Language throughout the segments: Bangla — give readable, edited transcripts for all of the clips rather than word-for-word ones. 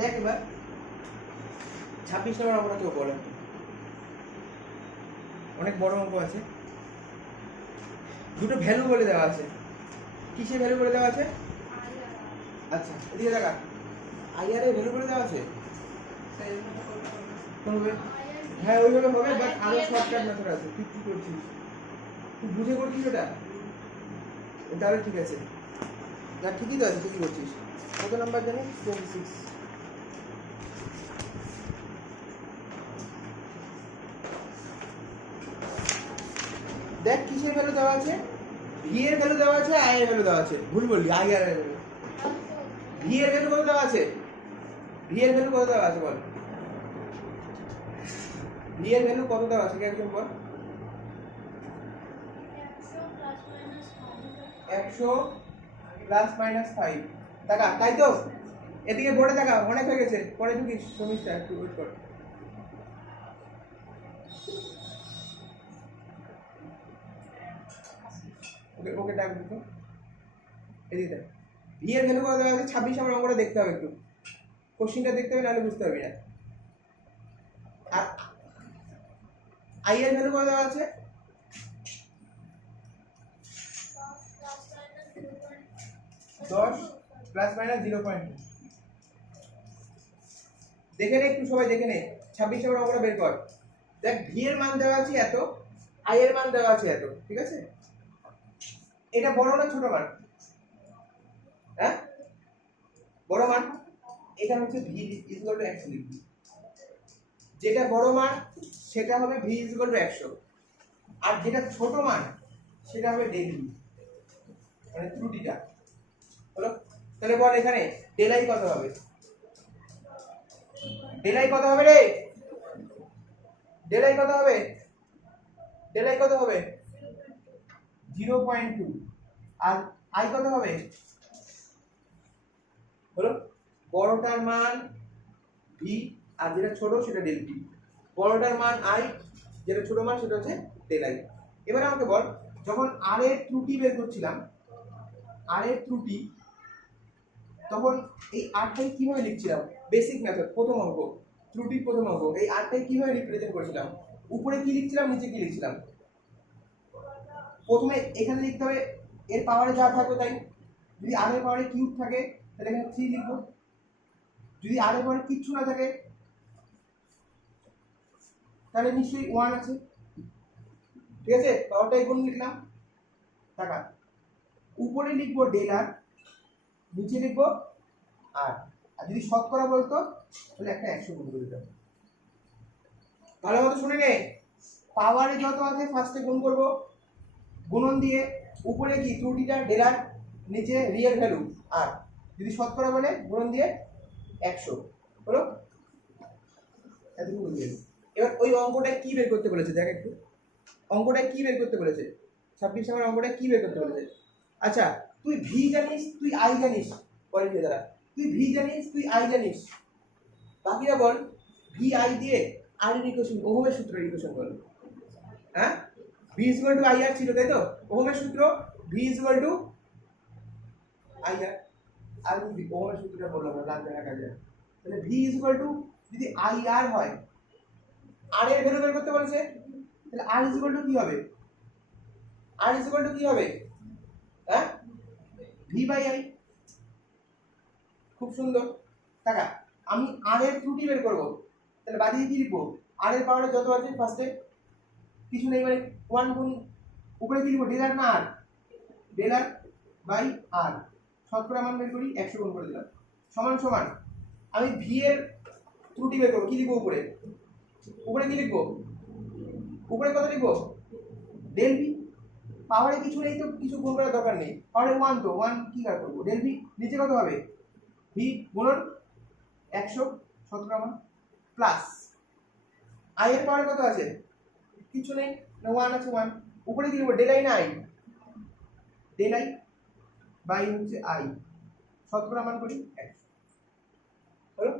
দেখ এবার 26 নম্বর অঙ্কটা কেউ বলো, অনেক বড় অঙ্ক আছে, দুটো ভ্যালু বলে দেওয়া আছে। কিসের ভ্যালু বলে দেওয়া আছে? আচ্ছা এদিকে দেখা, আইআর এর ভ্যালু বলে দেওয়া আছে। হ্যাঁ ওইভাবে হবে, বাট আরো শর্টকাট মেথড আছে। তুই কি করছিস? তুই বুঝে করছিস ওটা? তাহলে ঠিক আছে, না ঠিকই তো আছে, ঠিকই করছিস। কত নাম্বার জানিস? 26। দেখ কিসের ভ্যালু দেওয়া আছে? ভি এর ভ্যালু দেওয়া আছে, আই এর ভ্যালু দেওয়া আছে। ভুল বললি, আই আর এর ভ্যালু। ভি এর ভ্যালু কত দেওয়া আছে? ভি এর ভ্যালু কত দেওয়া আছে বল? ভি এর ভ্যালু কত দেওয়া আছে? কে একজন বল। 100 প্লাস মাইনাস 5 টাকা, তাই তো? এদিকে বোর্ডে দেখা, অনেক হয়ে গেছে, পরে ঢুকিস। শমিসটা একটু ওয়েট কর। ওকে ওকে ডাক দিতো, এদিকে দেখ। ভি এর ভ্যালু কত দেওয়া আছে? 26 নম্বর অঙ্কটা দেখতে হবে একটু, কোশ্চেনটা দেখতে হবে, নাহলে বুঝতে পারবি না। আর আই এর ভ্যালু কত দেওয়া আছে? 10 প্লাস মাইনাস 0.2। দেখে নে একটু, সবাই দেখে নে। 26 নম্বর অঙ্কটা বের কর। দেখ ভি এর মান দেওয়া আছে এত, আই এর মান দেওয়া আছে এত, ঠিক আছে? এটা বড় না ছোট মান? হ্যাঁ বড় মান। এটা হচ্ছে ভি ইকুয়াল টু 100 লিখবি। যেটা বড় মান সেটা হবে ভি ইকুয়াল টু 100, আর যেটা ছোট মান সেটা হবে ডেল ভি, মানে ত্রুটিটা হলো। তাহলে বল এখানে ডেল আই কত হবে? ডেল আই কত হবে রে? ডেল আই কত হবে? ডেল আই কত হবে? 0.2। আর আই কত হবে? হলো বড়টার মান ভি, আর যেটা ছোট সেটা ডেল ভি। বড়টার মান আই, যেটা ছোট মান সেটা হচ্ছে ডেল আই। এবার আমাকে বল, যখন আর এর ত্রুটি বের করছিলাম, আর এর ত্রুটি, তখন এই আরটাই কিভাবে লিখছিলাম? বেসিক মেথড, প্রথম অঙ্ক, ত্রুটির প্রথম অঙ্ক। এই আরটাই কিভাবে রিপ্রেজেন্ট করেছিলাম? উপরে কি লিখছিলাম, নিচে কি লিখছিলাম? প্রথমে এখানে লিখতে হবে এর পাওয়ারে যা থাকবে তাই। যদি আর এর পাওয়ারে কিউব থাকে তাহলে এখানে 3 লিখবো। যদি আর এর পাওয়ারে কিচ্ছু না থাকে তাহলে নিশ্চয়ই 1 আছে, ঠিক আছে? পাওয়ারটাই গুণ লিখলাম। টাকা উপরে লিখবো ডেল আর, নিচে লিখবো আর। আর যদি শতকরা বলতো তাহলে একটা 100 গুণ করে দিতাম। ভালো মতো শুনে নে, পাওয়ারে যত আছে ফার্স্টে গুণ করব, গুণন দিয়ে উপরে কি ত্রুটিটা ডেল আর, নিচে রিয়েল ভ্যালু আর। যদি শতকরা বলে গুণন দিয়ে 100 হলো। এতটুকু বুঝে। এবার ওই অঙ্কটা কি বের করতে বলেছে দেখ একটু, অঙ্কটা কি বের করতে বলেছে? 26 নম্বর অঙ্কটা কি বের করতে বলেছে? আচ্ছা তুই ভি জানিস, তুই আই জানিস, পয়েন্ট দ্বারা তুই ভি জানিস, তুই আই জানিস, বাকিরা বল ভি আই দিয়ে আর এর ইকুয়েশন, ওহমের সূত্রের ইকুয়েশন বল। হ্যাঁ V is equal to I R ছিল, তাই তো? ওহমের সূত্র V is equal to I R. আর ওহমের সূত্রটা বললাম না, লাল দেখা কাজে। তাহলে ভি ইজ ইকুয়াল টু, যদি আই আর হয়, আর এর ভ্যালু বের করতে বলেছে, তাহলে আর ইজ ইকুয়াল টু কি হবে? আর ইজ ইকুয়াল টু কি হবে? হ্যাঁ ভি বাই আই। খুব সুন্দর। টাকা আমি আর এর ত্রুটি বের করব, তাহলে বাদিকে কি লিখবো? আর এর পাওয়ারে যত আছে ফার্স্টে কিছু নেই, মানে 1 গুণ উপরে কি লিখবো? ডেল আর না আর, ডেল আর বাই আর। শতকরা মান বের করি, 100 গুণ করে দিলাম, সমান সমান। আমি ভি এর ত্রুটি বের করব, কি লিখবো উপরে? উপরে কি লিখবো? উপরে কত লিখবো? Del v. পাওয়ারে কিছু নেই তো কিছু গুণ করার দরকার নেই, পাওয়ারে 1 তো 1 কি কাজ করবো? Del v. নিচে কত হবে? ভি গুণন 100 শতকরা মান প্লাস আই এর পাওয়ারে কত আছে? কিছু নেই, 1 আছে, 1 উপরে কি লিখবো? ডেল আই না আই? ডেল আই বাই হচ্ছে আই, শতকরা মান করি 100 হলো,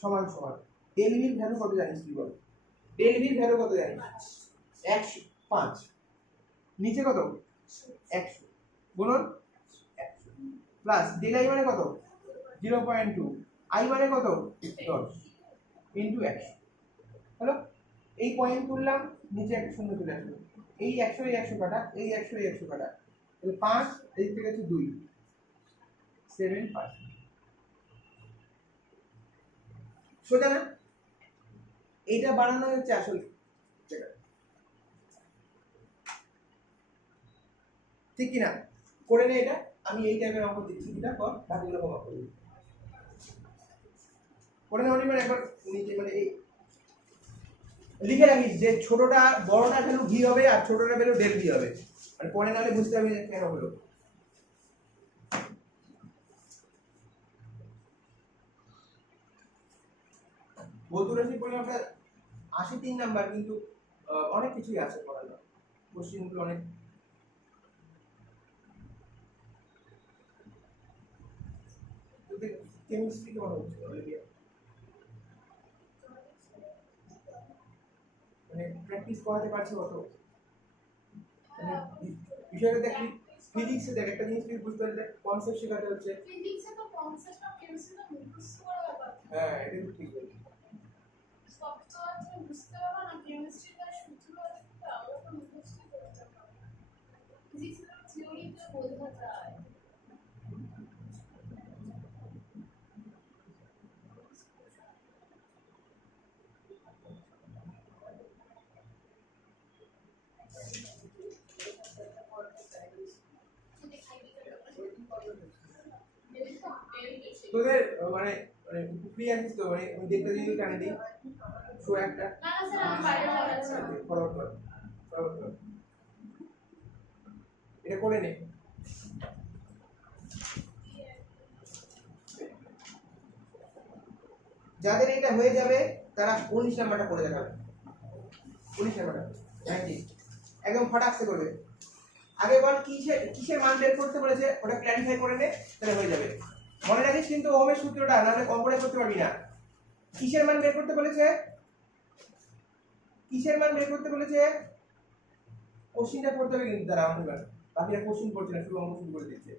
সমান সমান। ডেল ভির ভ্যালু কত জানিস তুই বল? ডেল ভির ভ্যালু কত জানিস? 105। নিচে কত? 100 গুণন 100 প্লাস ডেল আই মানে কত? 0.2 আই মানে কত 10 ইনটু 100 হলো। এই পয়েন্ট তুললাম, নিচে একটা শূন্য চলে আসলো, এই 100 এই 100 কাটা, এই 100 এই 100 কাটা, তাহলে 5 এই থেকে আছে 2 7 5 সোজা না? এইটা বানানো হচ্ছে আসল জায়গা, ঠিক কি না? করে নে এটা, আমি এই টাইপের অঙ্ক দিচ্ছি, এটা কর, বাকিগুলো কমা করবি করে নে। মানে একবার নিচে মানে এই লিখে রাখিস যে ছোটটা বড়টা ভ্যালু ভি হবে আর ছোটটা ভ্যালু ডেল ভি হবে, মানে পরে নাহলে বুঝতে পারবি যে কেন হলো। ভৌত রাশির পরিমাপটা 83 নাম্বার, কিন্তু অনেক কিছুই আছে পড়ানো, কোশ্চেনগুলো অনেক। তোদের কেমিস্ট্রি কেমন হচ্ছে অলিভিয়া? মানে প্র্যাকটিস করাতে পারছে কত? মানে বিষয়টা দেখ, ফিজিক্সে দেখ একটা জিনিস তুই বুঝতে পারলে কনসেপ্ট শেখাতে হচ্ছে। ফিজিক্সে তো কনসেপ্ট আর কেমিস্ট্রি তো মুখস্থ করা ব্যাপার। হ্যাঁ এটা তো ঠিক বলছিস। সব তো তুমি বুঝতে পারবে না, কেমিস্ট্রি তার সূত্র আছে, আমরা তো মুখস্থ করতে পারবো। ফিজিক্সে তো থিওরিতে বোঝা যায়। তোদের মানে মানে ফ্রি আছিস তো? মানে আমি দেখতে দিই টানে দিই শো একটা। না না স্যার, আমি বাইরে যাচ্ছি। ফরওয়ার্ড কর, ফরওয়ার্ড কর, এটা করে নে। যাদের এটা হয়ে যাবে তারা 19 নাম্বারটা করে দেখাবে। 19 নাম্বারটা একদম ফটাকসে করবে। আগে বল কিসের মান বের করতে বলেছে, ওটা ক্ল্যারিফাই করে নে, তাহলে হয়ে যাবে। মনে রাখিস কিন্তু ওহমের সূত্রটা, নাহলে অঙ্কটা করতে পারবি না। কিসের মান বের করতে বলেছে? কিসের মান বের করতে বলেছে? কোশ্চিনটা পড়তে হবে কিন্তু, তারা আমাদের বাকিরা কোশ্চিন পড়ছে না, শুধু অঙ্ক শুরু করে দিচ্ছে।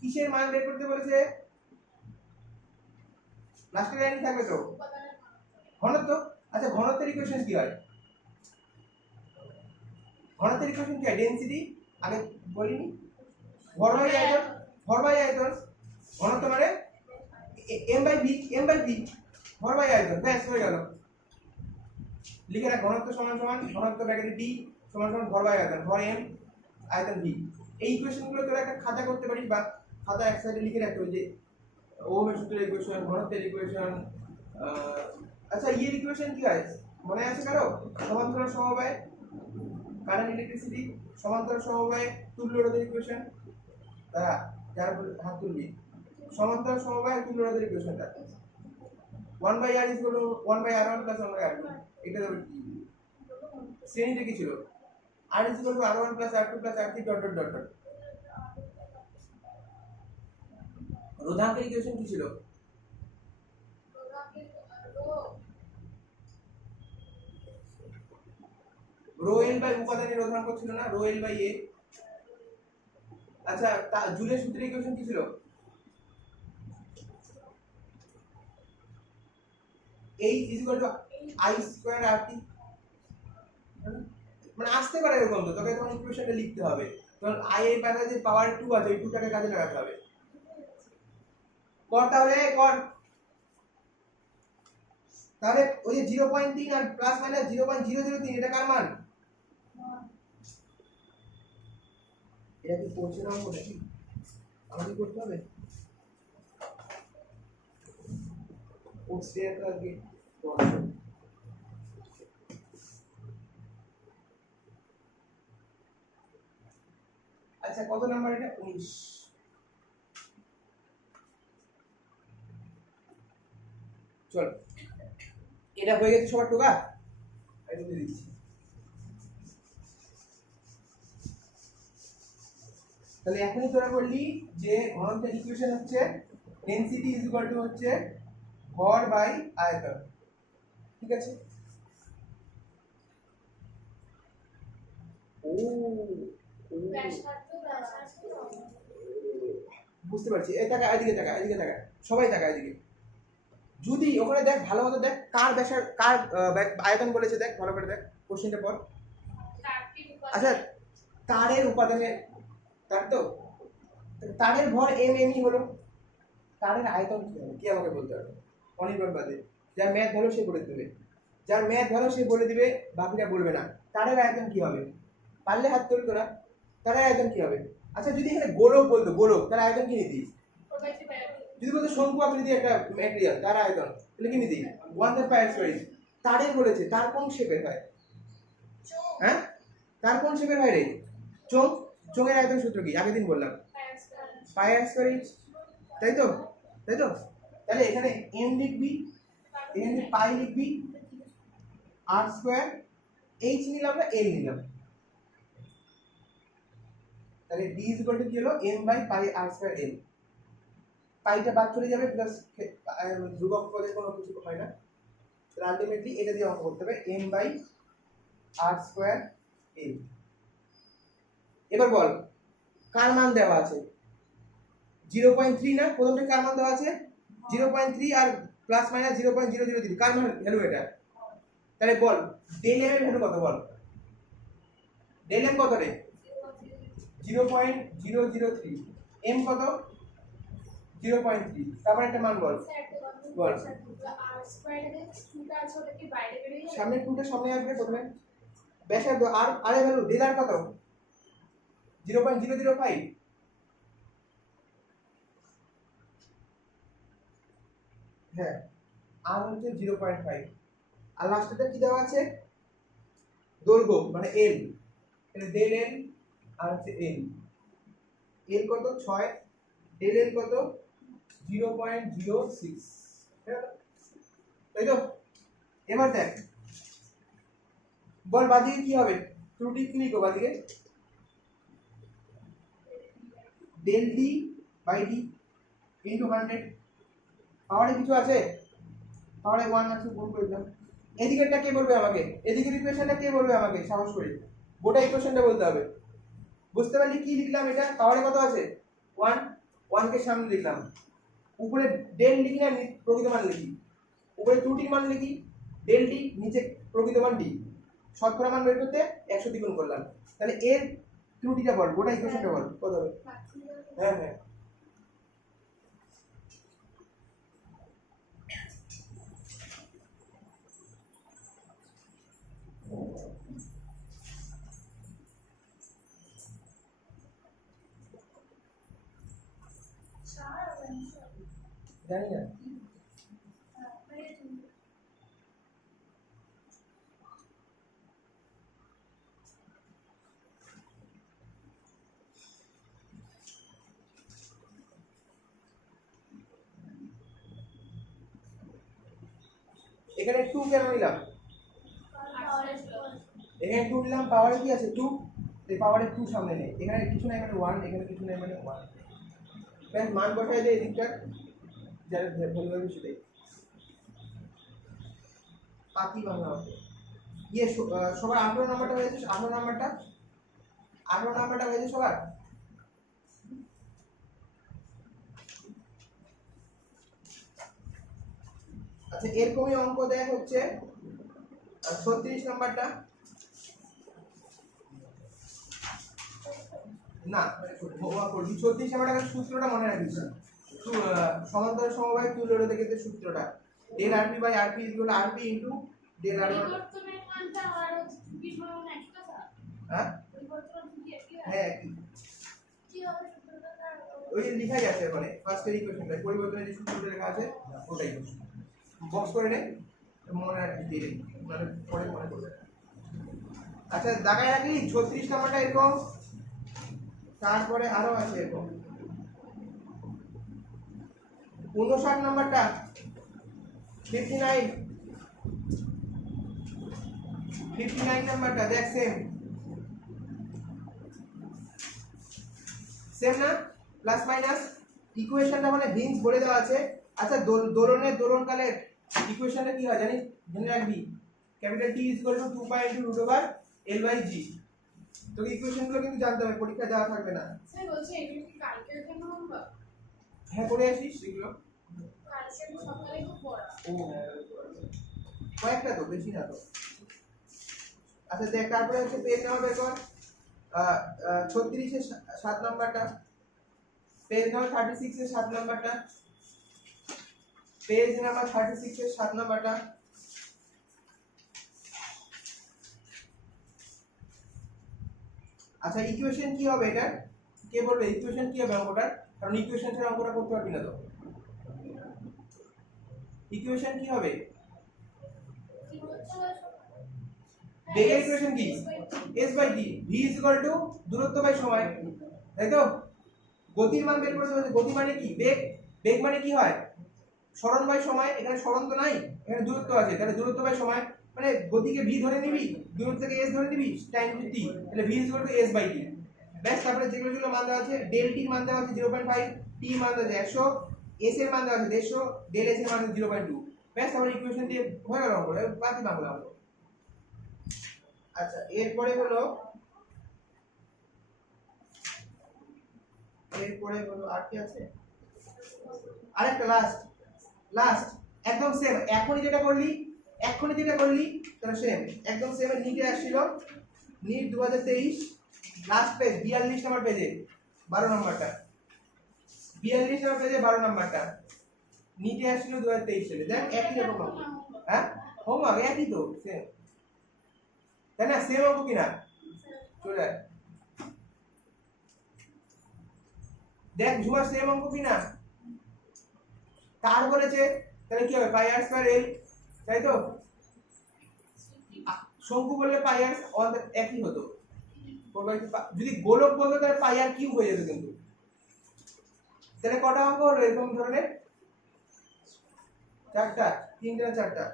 কিসের মান বের করতে বলেছে? লাস্টের লাইন থাকবে তো ঘনত্ব। আচ্ছা ঘনত্বের ইকুয়েশন কি হয়? ঘনত্বের ইকুয়েশন কি হয়? ডেনসিটি আগে বলিনি, ভর বাই আয়তন, ভর বাই আয়তন। ঘনত্ব মানে m বাই v, ভর বাই আয়তন, ব্যাস হয়ে গেল। লিখে রাখ ঘনত্ব সমান সমান ঘনত্ব ব্র্যাকেটে d সমান সমান ভর বাই আয়তন, ভর m আয়তন v। এই ইকুয়েশনগুলো তোরা একটা খাতা করতে পারিস, বা খাতা এক সাইডে লিখে রাখতে হবে যে ওহমের সূত্রের ইকুয়েশন, ঘনত্বের ইকুয়েশন। আচ্ছা ইয়ের ইকুয়েশন কি হয় মনে আছে কারো? সমান্তরাল সমবায় কারেন্ট ইলেকট্রিসিটি, সমান্তরাল সমবায় তুল্য রোধের ইকুয়েশন। তারা যার হাত তুলবি, সমান্তরাল সমবায় তুল্য রোধের ইকুয়েশনটা 1/r = 1/r1 + 1/r2। এটা দেবে কি শ্রেণীতে কি ছিল? r = r1 + r2 + r3 ... রোধাঙ্কের equation কি ছিল? রো এল বাই উপাদানের রোধাঙ্ক ছিল না, রো এল বাই এ। আচ্ছা জুলের সূত্রের ইকুয়েশন কি ছিল? H = I² RT। মানে আসতে পারে এরকম, তো তোকে তখন ইকুয়েশনটা লিখতে হবে। তখন I এর পাশে যে পাওয়ার 2 আছে, ওই 2 টাকে কাজে লাগাতে হবে। কর তাহলে কর। তাহলে ওই যে 0.3 আর প্লাস মাইনাস 0.003 এটা কার মান? এটা কি পড়ছে না অঙ্কটা? কি আমাকে করতে হবে? ও স্টেয়ারটা আগে আচ্ছা কত নাম্বার এটা? 19। চল এটা হয়ে গেছে সবার টোকা, আমি দিয়ে দিচ্ছি। তাহলে এখনই তোরা বললি যে ঘনত্বের ইকুয়েশন হচ্ছে ডেনসিটি = হচ্ছে ভর বাই আয়তন, ঠিক আছে? ও বুঝতে পারছি। এই টাকা এদিকে টাকা, এদিকে টাকা, সবাই টাকা এদিকে। যদি ওখানে দেখ ভালো মতো দেখ কার ব্যাসার কার আয়তন বলেছে, দেখ ভালো করে দেখ কোশ্চেনটা পর। আচ্ছা তারের উপাদানের, তার তো তারের ভর এম এমই হলো, তারের আয়তন কি হবে কি আমাকে বলতে হবে অনির্বাণ বাদে, যার ম্যাথ ভালো সে বলে দেবে, যার ম্যাথ ভালো সে বলে দিবে, বাকিরা বলবে না। তারের আয়তন কি হবে পারলে হাত তোল তোরা, তারের আয়তন কি হবে? আচ্ছা যদি এখানে গোলক বলতো, গোলক তার আয়তন কি নিতি? যদি বলতো শঙ্কু আকৃতি একটা ম্যাটেরিয়াল তার আয়তন তাহলে কি নিতি? 1/πr²। তারের বলেছে তার কোন শেপের হয়? হ্যাঁ তার কোন শেপের হয় রে? চোখ, চোখের আয়তন সূত্র কি আগের দিন বললাম, πr², তাই তো? তাই তো তাহলে এখানে m লিখবি, এখানে পাই লিখবি, r², h নিলাম না l নিলাম, তাহলে d কি হলো m/πr²l, পাইটা বাদ চলে যাবে প্লাস ধ্রুবক পদে কোনো কিছু হয় না, তাহলে আলটিমেটলি এটা দিয়ে অঙ্ক করতে হবে m/r²l। এবার বল কার মান দেওয়া আছে? 0.3 না, প্রথমটা কার মান দেওয়া আছে? 0.3 আর প্লাস মাইনাস 0.003 কার মান ভ্যালু এটা? তাহলে বল ডেল এম এর ভ্যালু কত বল? ডেল এম কত রে? 0.003, এম কত? 0.3, তারপর একটা মান বল। বল সামনে টুটা সামনে আসবে প্রথমে, ব্যাসার্ধ আর এর ভ্যালু ডেল আর কত? 0.005, হ্যাঁ আর হচ্ছে 0.5, আর লাস্টেটা কি দেওয়া আছে? দৈর্ঘ্য মানে এল, এটা ডেল এল আর হচ্ছে এল, এল কত 6, ডেল এল কত 0.06, তাই তো? এবার দেখ বল বাদিকে কি হবে? ত্রুটি কি লিখো বাদিকে? Del d by d into 100, পাওয়ারে কিছু আছে? পাওয়ারে 1 আছে, গুণ করে দিলাম। এদিকেরটা কে বলবে আমাকে? এদিকের ইকুয়েশনটা কে বলবে আমাকে? সাহস করে গোটা ইকুয়েশনটা বলতে হবে। বুঝতে পারলি কি লিখলাম? এটা পাওয়ারে কত আছে? 1, 1 কে সামনে লিখলাম, উপরে ডেল লিখি না প্রকৃত মান লিখি? উপরে ত্রুটির মান লিখি ডেল ডি, নিচে প্রকৃত মান ডি, শতকরা মান বের করতে 100 দ্বিগুণ করলাম, তাহলে এর ত্রুটিটা বল, গোটা ইকুয়েশনটা বল কত হবে? হ্যাঁ হ্যাঁ জানি না। এখানে 2 কেন নিলাম? এখানে 2 নিলাম, পাওয়ারে কি আছে 2, এই পাওয়ারে 2 সামনে নেই, এখানে কিছু নাই মানে 1, এখানে কিছু নাই মানে 1, ব্যাস মান বসাই দে এদিকটা, যার ভ্যালু হবে সেটাই পাতি বাংলা হবে। ইয়ে সবার 18 নাম্বারটা হয়েছে, 18 নাম্বারটা হয়েছে সবার? আচ্ছা এরকমই অঙ্ক দেখ হচ্ছে 36 নাম্বারটা, না 36 নাম্বারটা সূত্রটা মনে রাখিস, সমান্তরাল সমবায় তুল্য রোধের ক্ষেত্রে সূত্রটা del RP by RP equal RP into del R, হ্যাঁ হ্যাঁ ওই লেখাই আছে মানে ফার্স্টের ইকুয়েশনটা পরিবর্তনের যে সূত্রটা লেখা আছে ওটাই বক্স করে নে, মনে রাখবি দিয়ে মানে পরে মনে করবে। আচ্ছা দাগায় রাখলি 36 নাম্বারটা এরকম, তারপরে আরো আছে এরকম 59 নাম্বারটা 59 নাম্বারটা দেখ সেম না, প্লাস মাইনাস ইকুয়েশনটা মানে ভিন্স বলে দেওয়া আছে। আচ্ছা দোলনের দোলনকালের ইকুয়েশনটা কি হয় জানিস? জেনে রাখবি ক্যাপিটাল T = 2 পাই * √L/G, তোকে ইকুয়েশনগুলো কিন্তু জানতে হবে, পরীক্ষা দেওয়া থাকবে না। স্যার বলছি এগুলো কি কালকের জন্য হবে? হ্যাঁ পড়ে আসিস এগুলো। কালকে আমি সকালে খুব পড়া ও কয়েকটা তো, বেশি না তো। আচ্ছা দেখ, তারপরে হচ্ছে পেজ নাম্বার বের কর। 36 এর 7 নাম্বারটা, পেজ নাম্বার 36 এর 7 নাম্বারটা, পেজ নাম্বার 36 এর 7 নাম্বারটা। আচ্ছা ইকুয়েশন কি হবে এটা, কে বলবে ইকুয়েশন কি হবে অঙ্কটার? কারণ ইকুয়েশন ছাড়া অঙ্কটা করতে পারবি না তো। ইকুয়েশন কি হবে? কি বলছো? বেগের ইকুয়েশন কি? s by t, v is equal to দূরত্ব বাই সময়, তাই তো? গতির মান বের করতে হবে। গতি মানে কি? বেগ। বেগ মানে কি হয়? সরণ বাই সময়। এখানে সরণ তো নাই, এখানে দূরত্ব আছে, তাহলে দূরত্ব বাই সময় মানে গতিকে v ধরে নিবি, দূরত্বকে s ধরে নিবি, টাইম টু t, তাহলে v is equal to s by t। ব্যাস, তারপরে যেগুলো যেগুলো মান দেওয়া আছে, ডেল টি মান দেওয়া আছে 0.5, t মান দেওয়া আছে 100, s এর মান দেওয়া আছে 150, ডেল s এর মান আছে 0.2। ব্যাস, তারপরে ইকুয়েশন দিয়ে হয়ে গেল অঙ্ক, বাকি বাংলা হলো। আচ্ছা এরপরে হলো আর কি আছে? আরেকটা লাস্ট, একদম সেম। এখনই যেটা করলি তাহলে সেম, একদম সেম। নিটে আসছিল, নিট 2023 লাস্ট পেজ 42 নম্বর পেজে 12 নম্বরটা, 42 নম্বর পেজে 12 নম্বরটা নিটে আসছিল 2023 সালে। দেখ একই রকম, হ্যাঁ হোমওয়ার্ক একই তো, সেম, তাই না? সেম অঙ্ক কিনা? চলে আয়। দেখ ঝুমা সেম অঙ্ক কিনা? কার বলেছে, তাহলে কি হবে? পাই আর স্কয়ার এল, তাই তো? শঙ্কু বললে পাই আর একই হতো। যদি গোলক বলতো তাহলে পাই আর কিউব হয়ে যেত কিন্তু। তাহলে কটা অঙ্ক হলো এরকম ধরনের? 4টা, 3টা 4টা।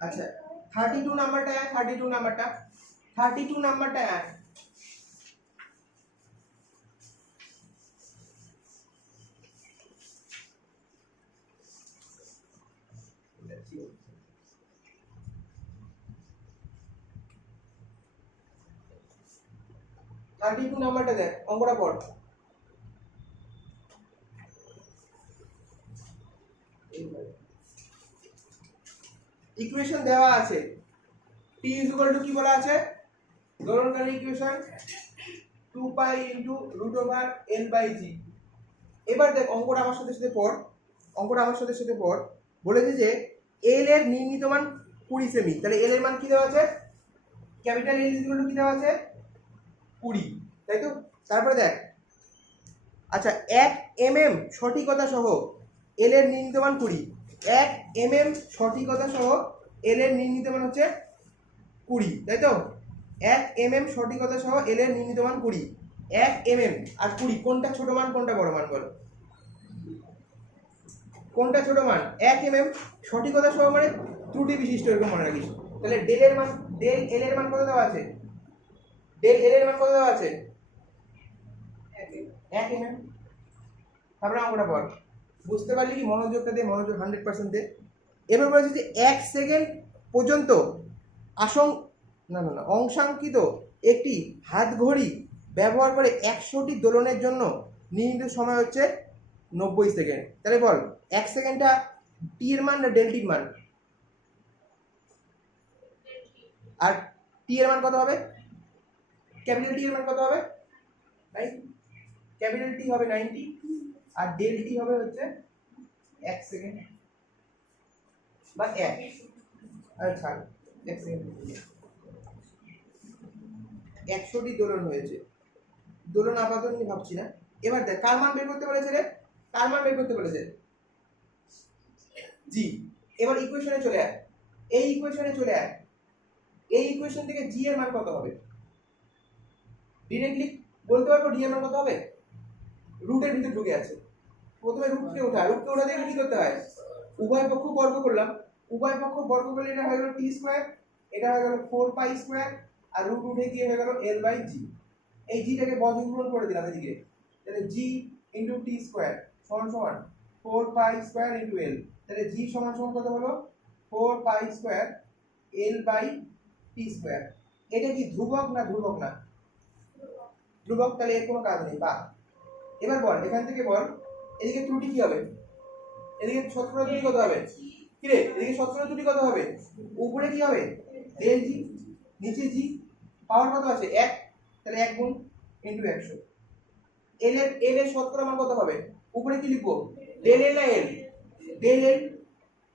আচ্ছা 32 নাম্বারটা, 32 নাম্বারটা, 32 নাম্বারটা এক। থার্টি টু নাম্বারটা দেখ, অঙ্কটা পড়। ইকুয়েশন দেওয়া আছে, t ইজ ইকুয়াল টু কি বলা আছে? দোলনকারী equation 2 pi into root over n by g। এবার দেখ অঙ্কটা আমার সাথে সাথে পড়, বলেছে যে l এর নির্ণীত মান 20 সেমি, তাহলে l এর মান কি দেওয়া আছে? Capital L is equal two কি দেওয়া আছে? 20, তাই তো? তারপরে দেখ, আচ্ছা 1 mm সঠিকতা সহ l এর নির্ণীত মান 20, 1 mm সঠিকতা সহ l এর নির্ণীত মান হচ্ছে 20, তাই তো? 1 mm সঠিকতা সহ l এর নির্ণীত মান 20, 1 mm আর 20 কোনটা ছোট মান কোনটা বড় মান বলো? কোনটা ছোট মান? 1 mm সঠিকতা সহ মানে ত্রুটি বিশিষ্ট, এরকম মনে রাখিস। তাহলে ডেল এর মান, ডেল l এর মান কত দেওয়া আছে? ডেল l এর মান কত দেওয়া আছে? 1 mm। তারপরে অঙ্কটা পড়, বুঝতে পারলি কি? মনোযোগটা দে, মনোযোগ 100% দে। এবার বলেছে যে 1 সেকেন্ড পর্যন্ত অংশাঙ্কিত একটি হাত ঘড়ি ব্যবহার করে 100টি দোলনের জন্য নির্ণীত সময় হচ্ছে 90 সেকেন্ড। তাহলে বল 1 সেকেন্ডটা টি এর মান না ডেল টির মান? আর টি এর মান কত হবে? ক্যাপিটাল টি এর মান কত হবে? ক্যাপিটাল টি হবে 90 আর ডেল টি হবে হচ্ছে 1 সেকেন্ড বা 1, আচ্ছা 1 সেকেন্ড। 100টি দোলন হয়েছে, দোলন আপাতত নিয়ে ভাবছি না। এবার দেখ কার মান বের করতে বলেছে রে? কার মান বের করতে বলেছে? জি। এবার ইকুয়েশনে চলে আয়, এই ইকুয়েশনে চলে আয়। এই ইকুয়েশন থেকে জি এর মান কত হবে? ডিরেক্টলি বলতে পারবো ডি এর মান কত হবে? রুটের ভিতরে ঢুকে আছে, প্রথমে রুটকে ওঠাতে গেলে কি করতে হয়? উভয় পক্ষ বর্গ করলাম, উভয় পক্ষ বর্গ করলে এটা হয়ে গেল টি স্কয়ার, এটা হয়ে গেল 4 পাই স্কয়ার, আর রুট উঠে গিয়ে হয়ে গেল l বাই জি। এই জিটাকে বর্গমূল করে দিলাম এদিকে, তাহলে জি ইনটু টি স্কয়ার সমান সমান 4 পাই স্কয়ার ইনটু l। তাহলে জি সমান সমান কত হলো 4 pi square L by T square. এটা কি ধ্রুবক না ধ্রুবক না? ধ্রুবক, তাহলে এর কোনো কাজ নেই। বা এবার বল এখান থেকে বল এদিকে ত্রুটি কি হবে? এদিকে শতকরা ত্রুটি কত হবে? কি রে, এদিকে শতকরা ত্রুটি কত হবে? উপরে কি হবে? ডেল জি, নিচে জি, পাওয়ার কত আছে 1, তাহলে 1 গুণ ইনটু 100। এল এর শতকরা মান কত হবে? উপরে কি লিখবো? ডেল এল না এল? ডেল এল,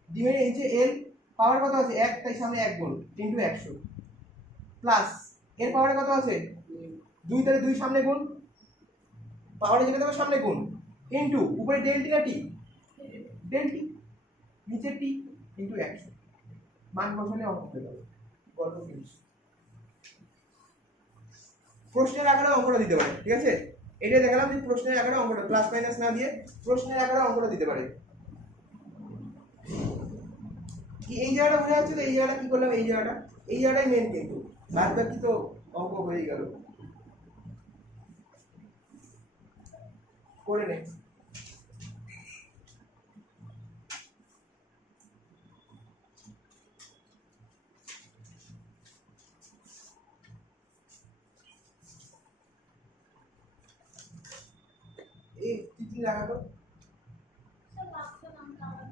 ডিমের নিচে এল, পাওয়ার কত আছে 1, তাই সামনে 1 গুণ ইনটু 100 প্লাস এর পাওয়ারে কত আছে 2, তাহলে 2 সামনে গুণ, পাওয়ারে যেটা দেবো সামনে গুণ ইনটু উপরে ডেল টি না টি? ডেল টি, নিচে টি ইনটু 100। মান বসালে অঙ্ক হয়ে যাবে, গল্প ফিনিশ। প্রশ্নের আকারে অঙ্কটা দিতে পারে, ঠিক আছে? এটা দেখালাম যে প্রশ্নের আকারে অঙ্কটা প্লাস মাইনাস না দিয়ে প্রশ্নের আকারে অঙ্কটা দিতে পারে। কি এই জায়গাটা বোঝা যাচ্ছে তো? এই জায়গাটা কি করলাম, এই জায়গাটাই মেন, কিন্তু বাদ বাকি তো অঙ্ক হয়ে গেল। করে নে। এই তিতলি লাগাতো। স্যার লাস্টে নামটা আবার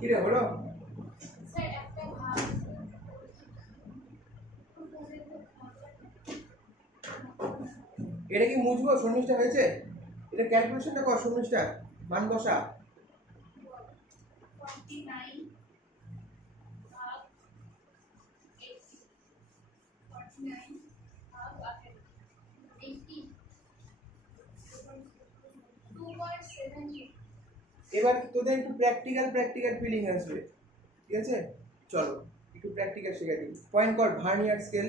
কি রে হলো? স্যার একটা ভাগ এটা কি মুছবো? শর্মিষ্ঠা হয়েছে? এটা ক্যালকুলেশনটা কর শর্মিষ্ঠা, মান বসা। 49 ভাগ 80, 49 ভাগ 80, 2.7। এবার তোদের একটু প্র্যাকটিক্যাল ফিলিং আসবে, ঠিক আছে? চলো একটু প্র্যাকটিক্যাল শেখাই দিই। পয়েন্ট কর ভার্নিয়ার স্কেল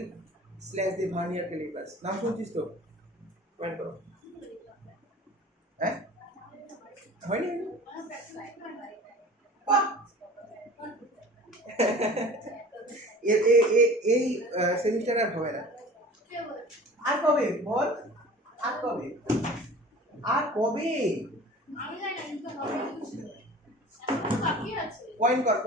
স্ল্যাশ দি ভার্নিয়ার ক্যালিপার্স। নাম শুনছিস তো? পয়েন্ট করো। হ্যাঁ হয়নি? বাহ! এই সেমিস্টার আর হবে না। আর কবে বল? আর কবে? আর কবে? আমি জানি না, কিন্তু হবে এখন বাকি আছে। পয়েন্ট কর।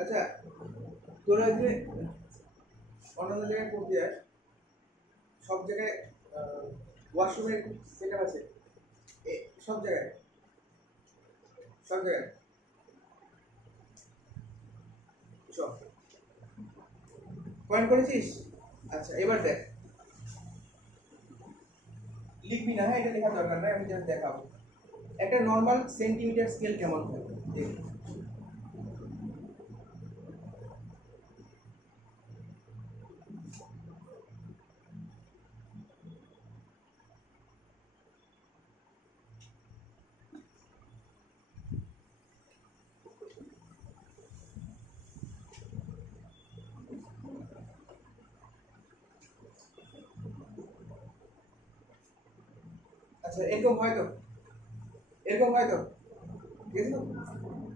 আচ্ছা, তোরা যে অন্যান্য জায়গায় পড়তে যাস, সব জায়গায় ওয়াশরুমের সেটআপ আছে? সব জায়গায় সব পয়েন্ট করেছিস? আচ্ছা এবার দেখ, লিখবি না, হ্যাঁ এটা লেখার দরকার নাই, আমি জাস্ট দেখাবো একটা নর্মাল সেন্টিমিটার স্কেল কেমন হয় দেখ। আচ্ছা এরকম হয় তো, এরকম হয় তো, ঠিক আছে তো?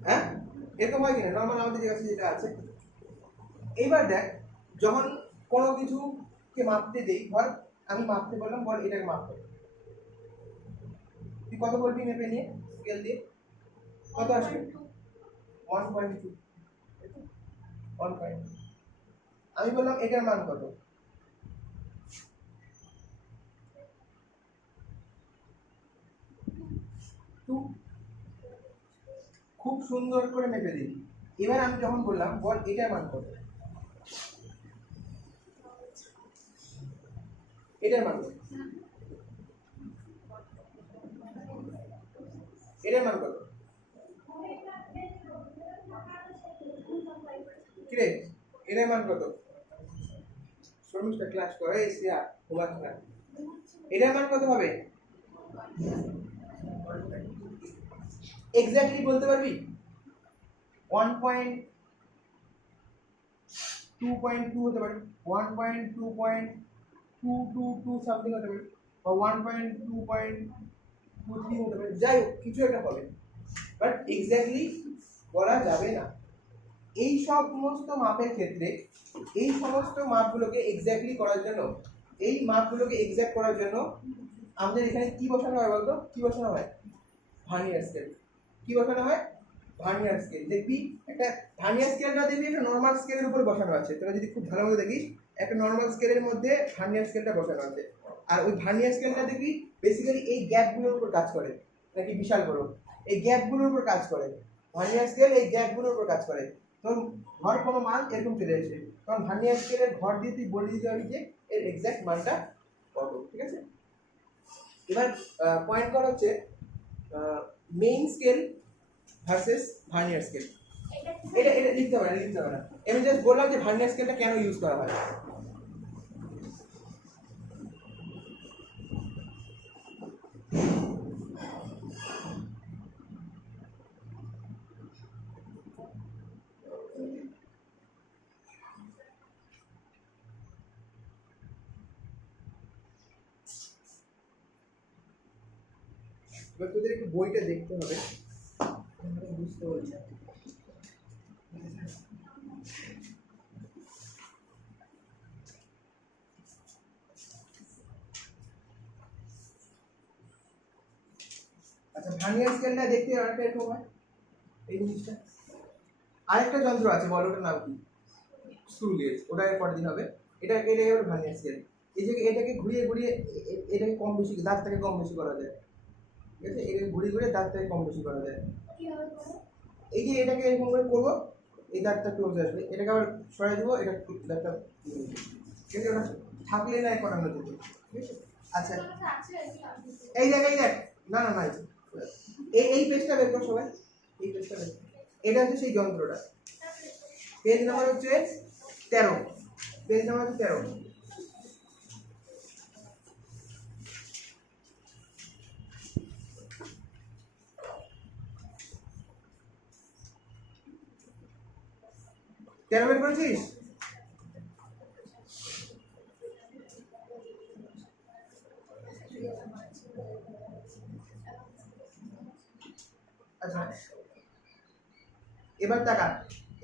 হ্যাঁ এরকম হয় কিনা নর্মাল আমাদের যে কাছে যেটা আছে। এইবার দেখ যখন কোনো কিছুকে মাপতে দেই, ধর আমি মাপতে বললাম, বল এটাকে মাপতে, তুই কত বলবি মেপে নিয়ে স্কেল দিয়ে, কত আসবে? 1.2, 1. আমি বললাম এটার মান কত, 2। খুব সুন্দর করে মেপে দিবি। এবার আমি যখন বললাম বল এটার মান কত, এটার মান কত, এটার মান কত, কিরে এটার মান কত? শ্রমিকটা ক্লাস করে এসে ঘুমাচ্ছে না, এটার মান কত হবে? এক্স্যাক্টলি বলতে পারবি? 1.2.2 হতে পারে, 1.2.222 সামথিং হতে পারে, বা 1.2.23 হতে পারে, যাই হোক কিছু একটা হবে, বাট এক্স্যাক্টলি বলা যাবে না। এই সমস্ত মাপের ক্ষেত্রে এই সমস্ত মাপগুলোকে এক্স্যাক্টলি করার জন্য, এই মাপগুলোকে এক্স্যাক্ট করার জন্য আমাদের এখানে কি বসানো হয় বলতো? কি বসানো হয়? Vernier scale. কি বসানো হয়? Vernier scale. দেখবি একটা ভার্নিয়ার স্কেলটা দেখবি একটা নর্মাল স্কেলের উপর বসানো আছে, তোরা যদি খুব ভালো মতো দেখিস একটা নর্মাল স্কেলের মধ্যে ভার্নিয়ার স্কেলটা বসানো আছে, আর ওই ভার্নিয়ার স্কেলটা দেখবি বেসিক্যালি এই গ্যাপগুলোর উপর কাজ করে, নাকি বিশাল বড় এই গ্যাপগুলোর উপর কাজ করে। ভার্নিয়ার স্কেল এই গ্যাপগুলোর উপর কাজ করে। তখন ঘর কোনো মান এরকম চলে এসেছে, তখন ভার্নিয়ার স্কেলের ঘর দিয়ে তুই বলে দিতে পারবি যে এর এক্সাক্ট মানটা কত, ঠিক আছে? এবার পয়েন্ট করা হচ্ছে main scale versus vernier scale. এটা এটা লিখতে হবে না, লিখতে হবে না, আমি জাস্ট বললাম যে ভার্নিয়ার স্কেলটা কেন ইউজ করা হয়। এবার তোদের একটু বইটা দেখতে হবে, বুঝতে পারছি। আচ্ছা ভার্নিয়ার স্কেলটা দেখতে অনেকটা এরকম হয় এই জিনিসটা। আরেকটা যন্ত্র আছে বল ওটার নাম কি? স্ক্রু গেজ, ওটা এর পরের দিন হবে। এটা এটাকে এবার ভার্নিয়ার স্কেল। এই যে এটাকে ঘুরিয়ে ঘুরিয়ে এটাকে কম বেশি দাঁতটাকে কম বেশি করা যায়, ঠিক আছে? এটাকে ঘুরিয়ে ঘুরিয়ে দাঁতটাকে কম বেশি করা যায়। এই যে এটাকে এরকম করে করবো, এই দাঁতটা ক্লোজ আসবে, এটাকে আবার সরাই দেবো, এটা দাঁতটা ঠিক আছে? ওটা থাকলে না করানো যেত, ঠিক আছে? আচ্ছা এই দেখ এই দেখ, না না না এই এই পেজটা বের কর সবাই, এই পেজটা বের কর। এটা হচ্ছে সেই যন্ত্রটা, পেজ নাম্বার হচ্ছে 13, পেজ নাম্বার হচ্ছে 13। তেরো বের করেছিস? আচ্ছা এবার তাকা,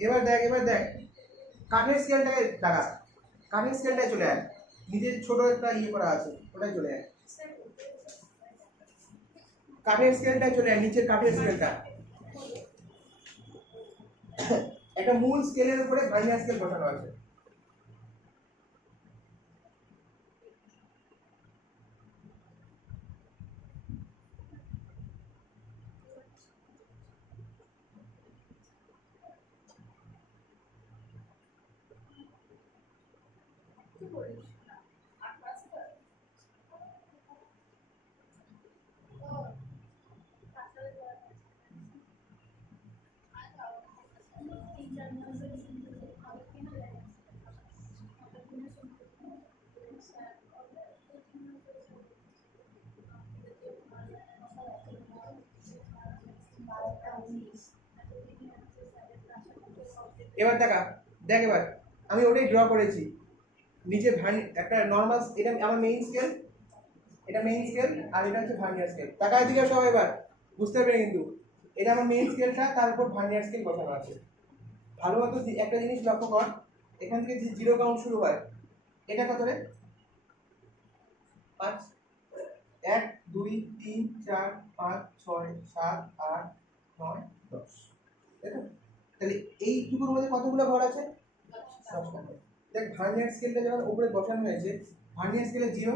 এবার দেখ, এবার দেখ কাঠের স্কেলটাকে তাকা, কাঠের স্কেলটায় চলে আয়, নিজের ছোট একটা ইয়ে করা আছে ওটাই চলে আয়, কাঠের স্কেলটায় চলে আয়, নিচের কাঠের স্কেলটা। একটা মূল স্কেলের উপরে ভার্নিয়ার স্কেল বসানো আছে। এবার দেখ এবার আমি ওটাই ড্র করেছি নিচে একটা নর্মাল, এটা আমার মেইন স্কেল, এটা মেইন স্কেল আর এটা হচ্ছে ভার্নিয়ার স্কেল। টাকা এদিকে সবাই এবার বুঝতে পারবে কিন্তু এটা আমার মেইন স্কেলটা, তার উপর ভার্নিয়ার স্কেল বসানো আছে। ভালো মতো একটা জিনিস লক্ষ্য কর, এখান থেকে যে জিরো কাউন্ট শুরু হয় এটা কত রে? 5, 1 2 3 4 5 6 7 8 9 10, তাই তো? তাহলে এইটুকুর মধ্যে কতগুলো ঘর আছে? 10টা ঘর। দেখ ভার্নিয়ার স্কেলটা যখন উপরে বসানো হয়েছে, ভার্নিয়ার স্কেলে 0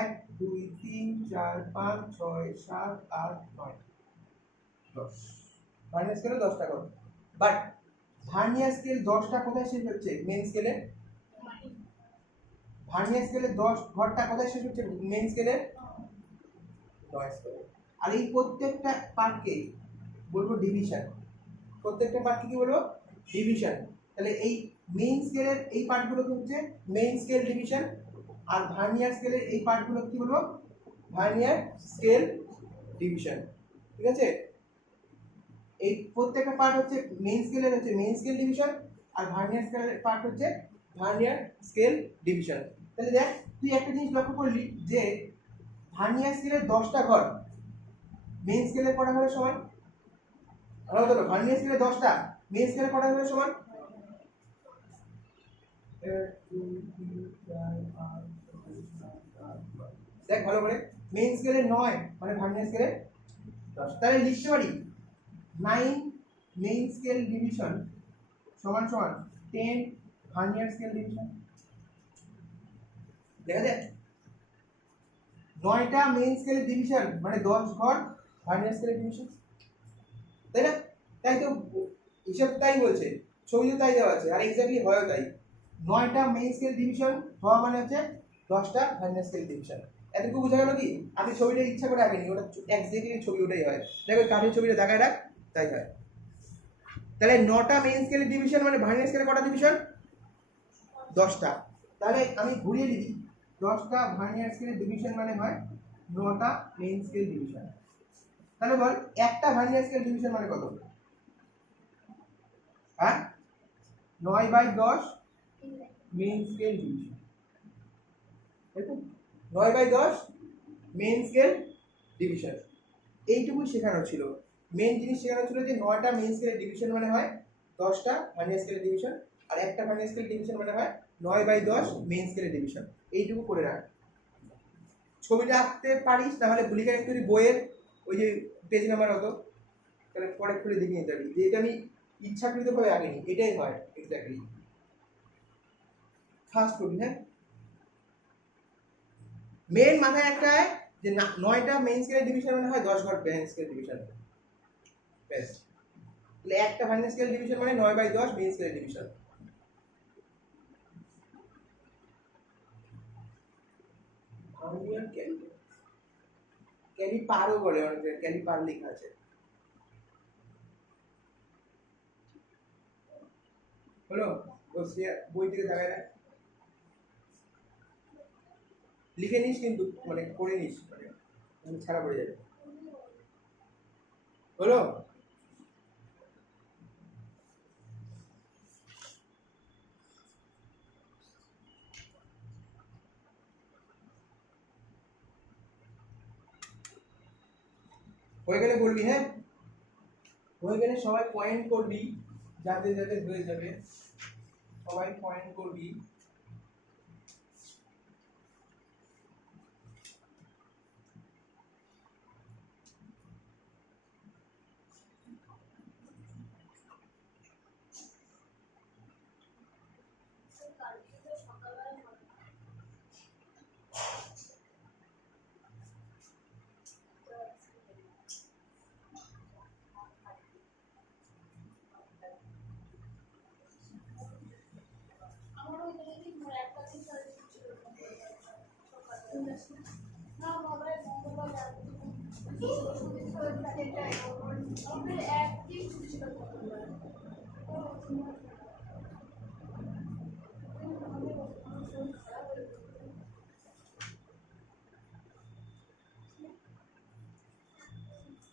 1 2 3 4 5 6 7 8 9 10, ভার্নিয়ার স্কেলে 10টা ঘর। বাট ভার্নিয়ার স্কেল 10টা কোথায় শেষ হচ্ছে? মেইন স্কেলে। ভার্নিয়ার স্কেলে 10 ঘরটা কোথায় শেষ হচ্ছে? মেইন স্কেলে 9 স্কেলে। আর এই প্রত্যেকটা পার্টকে বলবো ডিভিশন, প্রত্যেকটা পার্টকে কি বলবো? ডিভিশন। তাহলে এই মেইন স্কেলের এই পার্টগুলোকে হচ্ছে মেইন স্কেল ডিভিশন, আর ভার্নিয়ার স্কেলের এই পার্টগুলো কি বলবো? Vernier scale division. ঠিক আছে? এই প্রত্যেকটা পার্ট হচ্ছে মেইন স্কেলের হচ্ছে মেইন স্কেল ডিভিশন, আর ভার্নিয়ার স্কেলের পার্ট হচ্ছে ভার্নিয়ার স্কেল ডিভিশন। তাহলে দেখ তুই একটা জিনিস লক্ষ্য করলি যে ভার্নিয়ার স্কেলের 10টা ঘর মেইন স্কেলের কটা ঘরের সমান? ভালো হলো, ভার্নিয়ার স্কেলের 10টা মেইন স্কেলের কটা ঘরের সমান? 1 2 3 4 5 6 7 8 9। দেখ ভালো করে, মেইন স্কেলের 9 মানে ভার্নিয়ার স্কেলের 10। তাহলে লিখতে পারি 9 মেইন স্কেল ডিভিশন সমান সমান 10 ভার্নিয়ার স্কেল ডিভিশন। দেখা যায় 9টা মেইন স্কেল ডিভিশন মানে 10 ঘর ভার্নিয়ার স্কেল ডিভিশন, তাই না? তাই তো হিসাব তাই বলছে, ছবিতে তাই দেওয়া আছে, আর এক্স্যাক্টলি হয়ও তাই। 9টা মেইন স্কেল ডিভিশন হওয়া মানে হচ্ছে 10টা ভার্নিয়ার স্কেল ডিভিশন। এতটুকু বোঝা গেল কি? আমি ছবিটা ইচ্ছা করে আঁকিনি, ওটা এক্স্যাক্টলি ছবি ওটাই হয়। দেখো কাঠের ছবিটা দেখায় রাখ, তাই হয়। তাহলে 9টা মেইন স্কেল ডিভিশন মানে ভার্নিয়ার স্কেলে কটা ডিভিশন? 10টা। তাহলে আমি ঘুরিয়ে লিখি, 10টা ভার্নিয়ার স্কেল ডিভিশন মানে হয় 9টা মেইন স্কেল ডিভিশন। তাহলে বল একটা ভার্নিয়ার স্কেল ডিভিশন মানে কত? হ্যাঁ, 9/10 মেইন স্কেল ডিভিশন, তাই তো? 9/10 মেইন স্কেল ডিভিশন। এইটুকুই শেখানো ছিল, মেইন জিনিস শেখানো ছিল যে 9টা মেইন স্কেল ডিভিশন মানে হয় 10টা ভার্নিয়ার স্কেল ডিভিশন, আর একটা ভার্নিয়ার স্কেল ডিভিশন মানে হয় 9/10 মেইন স্কেল ডিভিশন। এইটুকু করে রাখ। ছবিটা আঁকতে পারিস, তাহলে ভুলিকা একটু বইয়ের ওই যে পেজ নাম্বার হতো, তাহলে পরে খুলে দেখে নিতে পারি যে এটা আমি ইচ্ছাকৃতভাবে আঁকিনি, এটাই হয় এক্স্যাক্টলি। ফার্স্ট করবি, হ্যাঁ। মেন মাথায় একটা যে 9টা মেইন স্কেল ডিভিশন মানে হয় 10 ঘর মেইন স্কেল ডিভিশন, বেস্ট। তাহলে একটা ভার্নিয়ার স্কেল ডিভিশন মানে 9/10 মেইন স্কেল ডিভিশন। ভার্নিয়ার ক্যালিপারও বলে, অনেকে ক্যালিপার লেখা আছে। হলো, বই থেকে দেখায় না, লিখে নিস কিন্তু, মানে করে নিস, মানে ছাড়া পড়ে যাবে। হলো, হয়ে গেলে বলবি, হ্যাঁ। হয়ে গেলে সবাই পয়েন্ট করবি, যাতে যাতে হয়ে যাবে সবাই পয়েন্ট করবি। আমার ওই দিন একটা দিন ছিল না বাবা মঙ্গলবার আমাদের একদিন ছুটি ছিল মঙ্গলবার।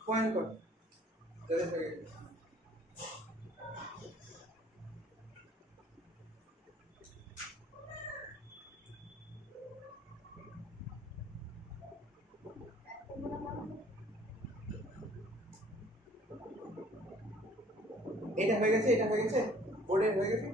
পয়েন্ট কর, এটা হয়ে গেছে, এটা হয়ে গেছে, বোর্ডের হয়ে গেছে।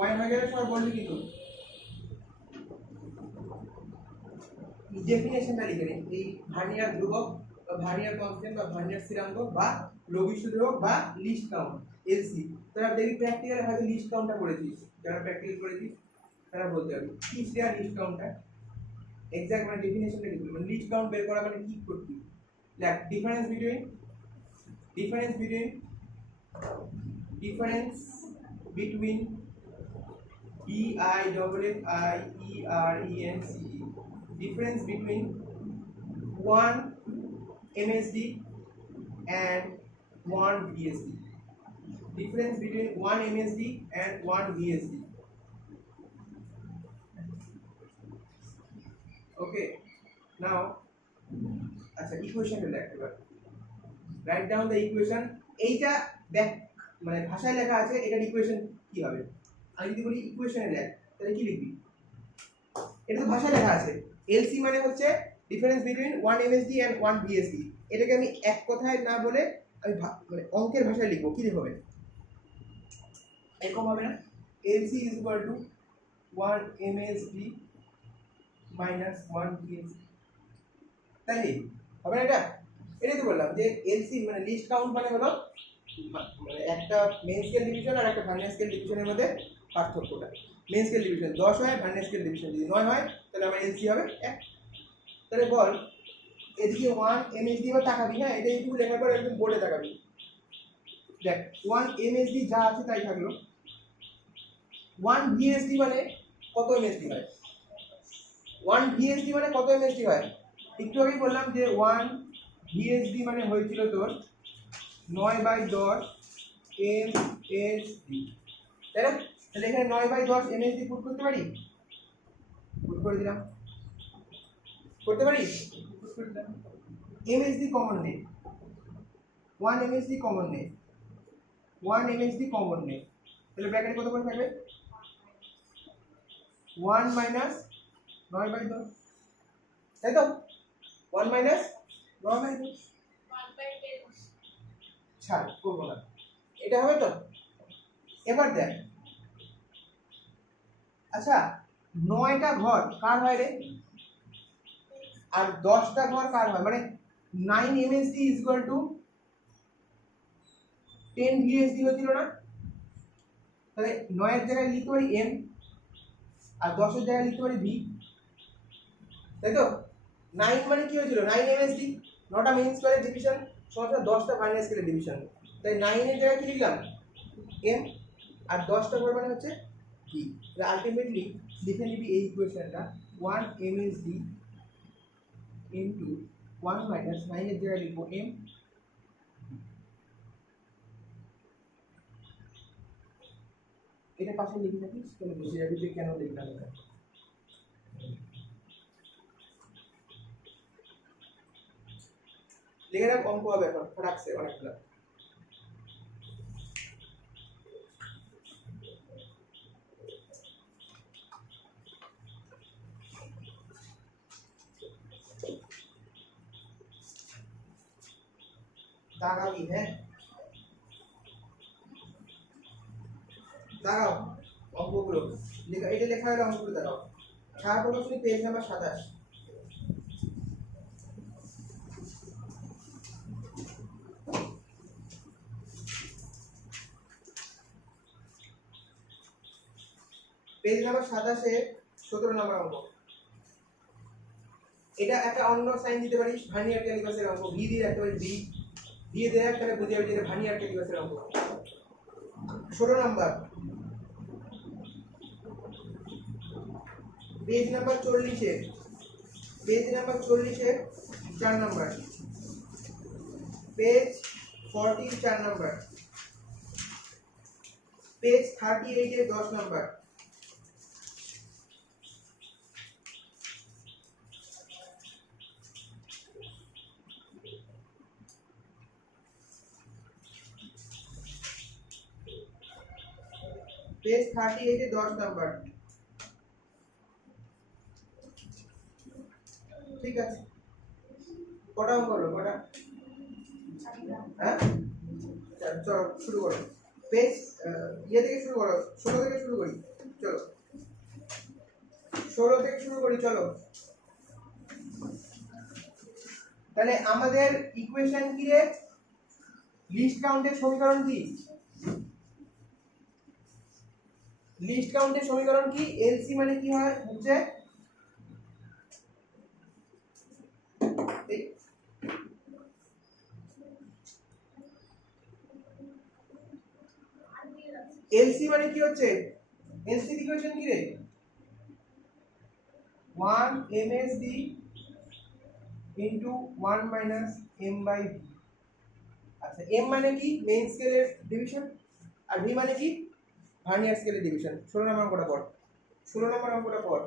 পয়েন্ট হয়ে গেলে সবাই বলবি কিন্তু ডেফিনেশনটা লিখে নিন। এই ভার্নিয়ার ধ্রুবক বা ভার্নিয়ার কনস্ট্যান্ট বা ভার্নিয়ার স্থিরাঙ্ক বা লঘিষ্ঠ ধ্রুবক বা লিস্ট কাউন্ট এলসি। তোরা দেখবি প্র্যাকটিক্যালে হয়তো লিস্ট কাউন্টটা করেছিস, যারা প্র্যাকটিক্যাল করেছিস তারা বলতে পারবি কি সেটা লিস্ট কাউন্টটা এক্সাক্ট মানে ডেফিনেশনটা কি মানে লিস্ট কাউন্ট বের করা মানে কি করবি। Like difference between DIFFIERENCE difference between 1 MSD and 1 VSD, difference between 1 MSD and 1 VSD. Okay, now আচ্ছা ইকুয়েশনটা লেখ এবার, রাইট ডাউন দ্য ইকুয়েশন। এইটা দেখ মানে ভাষায় লেখা আছে, এটার ইকুয়েশন কি হবে। আমি যদি বলি ইকুয়েশনে লেখ তাহলে কি লিখবি, এটা তো ভাষায় লেখা আছে। এলসি মানে হচ্ছে difference between 1 MSD and 1 VSD. এটাকে আমি এক কথায় না বলে আমি মানে অঙ্কের ভাষায় লিখবো, কি হবে এরকম হবে না, LC is equal two 1 MSD minus 1 VSD, তাই হবে না এটা। এটাই তো বললাম যে এলসি মানে লিস্ট কাউন্ট মানে হলো মানে একটা মেইন স্কেল ডিভিশন আর একটা ভার্নিয়ার স্কেল ডিভিশনের মধ্যে পার্থক্যটা। মেইন স্কেল ডিভিশন 10 হয়, ভার্নিয়ার স্কেল ডিভিশন যদি 9 হয় তাহলে আমার এলসি হবে 1। তাহলে বল এদিকে 1 এমএসডি বা তাকাবি, হ্যাঁ এটা একটু লেখার পর একদম বোর্ডে তাকাবি। দেখ 1 এমএসডি যা আছে তাই থাকলো, 1 ভিএসডি মানে কত এমএসডি হয়, 1 ভিএসডি মানে কত এমএসডি হয়। একটু আগেই বললাম যে 1 ভিএসডি মানে হয়েছিল তোর 9/10 এমএসডি, তাই না। তাহলে এখানে 9/10 এমএসডি পুট করতে পারি, পুট করে দিলাম, করতে পারি, পুট করে দিলাম। এমএসডি কমন নে, 1 এমএসডি কমন নে, 1 এমএসডি কমন নে, তাহলে ব্র্যাকেটে কত করে থাকবে 1 মাইনাস 9/10, তাই তো 1 মাইনাস 9/10 ছাড় করবো না, এটা হবে তো। এবার দেখ আচ্ছা 9টা ঘর কার হয় রে আর 10টা ঘর কার হয়, মানে 9 MSD is equal two 10 VSD হচ্ছিল না। তাহলে 9 এর জায়গায় লিখতে পারি এম আর 10 এর জায়গায় লিখতে পারি ভি, তাই তো। 9 মানে কি হয়েছিল 9 এমএসডি, 9টা মেইন স্কয়ারের ডিভিশন সমান 10টা ভার্নিয়ার স্কেলের ডিভিশন, তাই 9 এর জায়গায় কি লিখলাম এম আর 10টা ঘর মানে হচ্ছে ভি। তাহলে আলটিমেটলি লিখে নিবি এই ইকুয়েশনটা 1 এমএসডি ইনটু 1 মাইনাস 9 এর জায়গায় লিখবো এম, এটা পাশে লিখে রাখিস তাহলে বুঝে যাবি যে কেন লিখলাম এটা। লিখে রাখ, অঙ্ক হবে এখন রাখছে অনেকগুলো। দাগাবি, হ্যাঁ দাগাও অঙ্কগুলো লেখা, এটা লেখা হলো অঙ্কগুলো দাগাও। ছাড় প্রদর্শনী পেজ নাম্বার 27, পেজ নাম্বার 27 17 নম্বর অঙ্ক। এটা একটা অন্য সাইন দিতে পারিস, ভার্নিয়ার ক্যালিপাসের অঙ্ক ভি দিয়ে রাখতে পারিস, ভি দিয়ে দেওয়ার তাহলে বুঝে যাবে যে এটা ভার্নিয়ার ক্যালিপাসের অঙ্ক। 16 নাম্বার, পেজ নাম্বার 40 এর, পেজ নাম্বার 40 এর 4 নাম্বার, পেজ 40 4 নাম্বার, পেজ 38 এর 10 নাম্বার, পেজ 38 এর 10 নাম্বার। ঠিক আছে, কটা অঙ্ক হলো কটা? হ্যাঁ চলো শুরু করো, পেজ ইয়ে থেকে শুরু করো, 16 থেকে শুরু করি, চলো 16 থেকে শুরু করি চলো। তাহলে আমাদের ইকুয়েশন কি রে? লিস্ট কাউন্টের সমীকরণ কি? লিস্ট কাউন্টের সমীকরণ কি? এলসি মানে কি হয় হচ্ছে এলসি মানে কি হচ্ছে? এলসি ইকুয়েশন কি রে? 1 msd into 1 minus m by v। আচ্ছা m মানে কি? মেইন স্কেলের ডিভিশন, আর v মানে কি? ভার্নিয়ার স্কেলের ডিভিশন। 16 নম্বর অঙ্কটা পড়, 16 নম্বর অঙ্কটা পড়,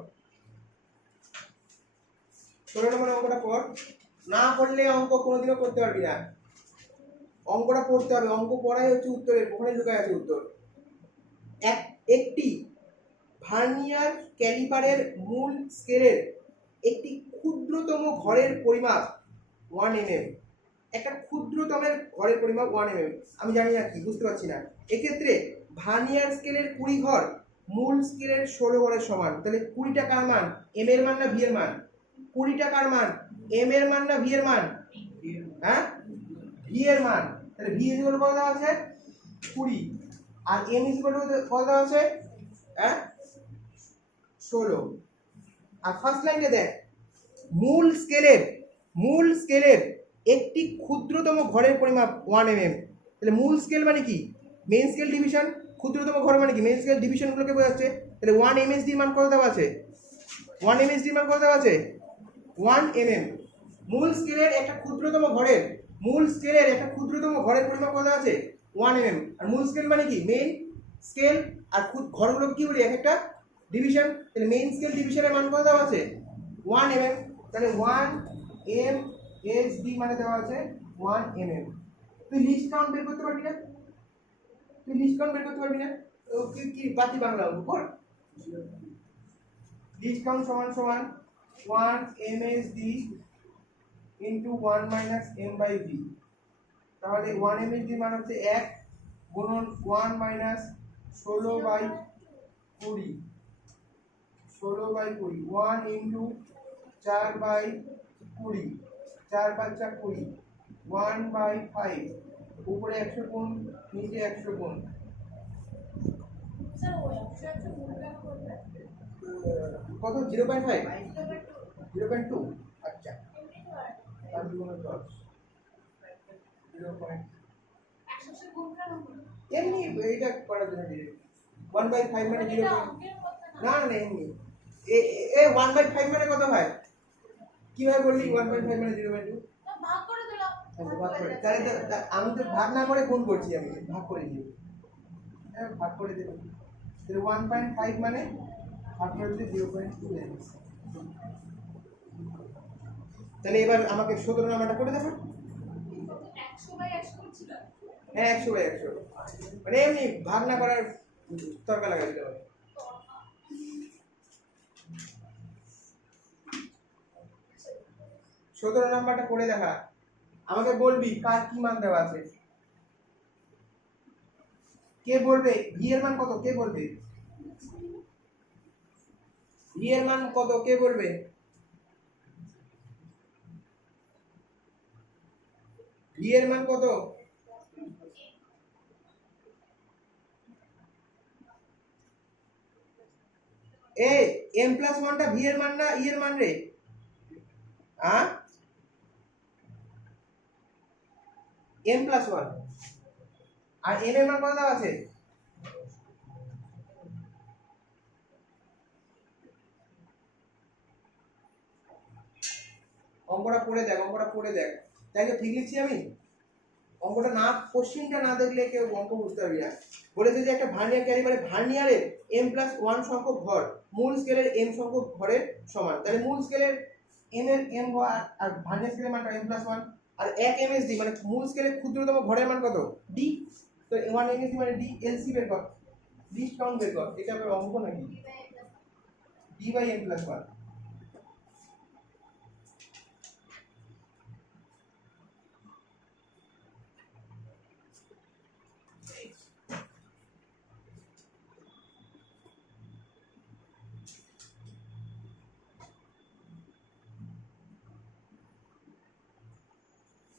16 নম্বর অঙ্কটা পড়। না পড়লে অঙ্ক কোনোদিনও করতে পারবি না, অঙ্কটা পড়তে হবে, অঙ্ক পড়াই হচ্ছে উত্তরের, ওখানে লুকায় আছে উত্তর। একটি ভার্নিয়ার ক্যালিপারের মূল স্কেলের একটি ক্ষুদ্রতম ঘরের পরিমাপ 1 mm, একটা ক্ষুদ্রতমের ঘরের পরিমাপ 1 mm। আমি জানি না কি, বুঝতে পারছি না। এক্ষেত্রে ভার্নিয়ার স্কেলের 20 ঘর মূল স্কেলের 16 ঘরের সমান। তাহলে 20 টাকার মান এম এর মান না ভি এর মান? 20 টাকার মান এম এর মান না ভি এর মান? হ্যাঁ ভি এর মান। তাহলে ভি ইকুয়াল কত দেওয়া আছে? 20, আর এম ইকুয়াল কত দেওয়া আছে? হ্যাঁ 16। আর ফার্স্ট লাইনে দেখ, মূল স্কেলের একটি ক্ষুদ্রতম ঘরের পরিমাপ 1 mm। তাহলে মূল স্কেল মানে কি? Main scale division. ক্ষুদ্রতম ঘর মানে কি? মেইন স্কেল ডিভিশনগুলোকে বোঝাচ্ছে। তাহলে 1 msd মান কত দেওয়া আছে? 1 msd মান কত দেওয়া আছে? 1 mm। মূল স্কেলের একটা ক্ষুদ্রতম ঘরের, মূল স্কেলের একটা ক্ষুদ্রতম ঘরের পরিমাপ কত আছে? 1 mm। আর মূল স্কেল মানে কি? Main scale. আর ঘরগুলোকে কি বলি? এক একটা ডিভিশন। তাহলে মেইন স্কেল ডিভিশনের মান কত দেওয়া আছে? 1 mm। তাহলে 1 msd মানে দেওয়া আছে 1 mm। তুই লিস্ট কাউন্ট বের করতে পারবি না? তুই লিস্ট কাউন্ট বের করতে পারবি না? কি কি বাকি বাংলা উপর লিস্ট কাউন্ট সমান সমান 1 msd into 1 minus m by v। তাহলে 1 msd মান হচ্ছে 1 গুণন 1 minus 16 by 20, 16 by 20, 1 into 4 by 20, 4 5 20, 1 by 5, উপরে 100 গুণ নিচে 100 গুণ। স্যার ওই 100 গুণ কেন করবে? কত? 0.5 0.2। আচ্ছা এমনি তো আর তার গুণ 10 0. 100 গুণ কেন করবে? এমনি এটা করার জন্য দিলে 1/5 মানে 0. এটা অঙ্কের কথা না না এমনি এ 1/5 মানে কত হয়? কিভাবে বললি 1/5 মানে 0.2? না, ভাগ করে দিলাম। ভাগ করে, তাহলে তো আমি তো ভাগ না করে গুণ করছি, আমি ভাগ করে দিই। হ্যাঁ ভাগ করে দেব। তাহলে 1.5 মানে ভাগ করে দিলে 0.2 দেবে। তাহলে এবার আমাকে 17 নাম্বারটা করে দেখো। 100/100 করছিল। হ্যাঁ 100/100 মানে এমনি ভাগ না করার তর্কা লাগা দিতে হবে। 17 নাম্বারটা করে দেখা, আমাকে বলবি কার কি মান দেওয়া আছে। কে বলবে ভি এর মান কত? কে বলবে ভি এর মান কত? কে বলবে? ভি এর মান কত? এ m+1টা ভি এর মান না ই এর মান রে? m প্লাস 1 আর m এর মান কত দেওয়া আছে? অঙ্কটা পড়ে দেখ তাই তো ঠিক লিখছি আমি? অঙ্কটা না, কোশ্চেনটা না দেখলে কেউ অঙ্ক বুঝতে পারবি না। বলেছে যে একটা ভার্নিয়ার ক্যালিপারে ভার্নিয়ারের m প্লাস 1 সংখ্যক ঘর মূল স্কেলের m সংখ্যক ঘরের সমান। তাহলে মূল স্কেলের m এর m ঘর আর ভার্নিয়ার স্কেলের মানটা m প্লাস 1 আর 1 msd মানে মূল স্কেলের ক্ষুদ্রতম ঘরের মান কত? d। তো 1 msd মানে d, lc বের কর, লিস্ট কাউন্ট বের কর। এটা আবার অঙ্ক নাকি? d by m plus 1।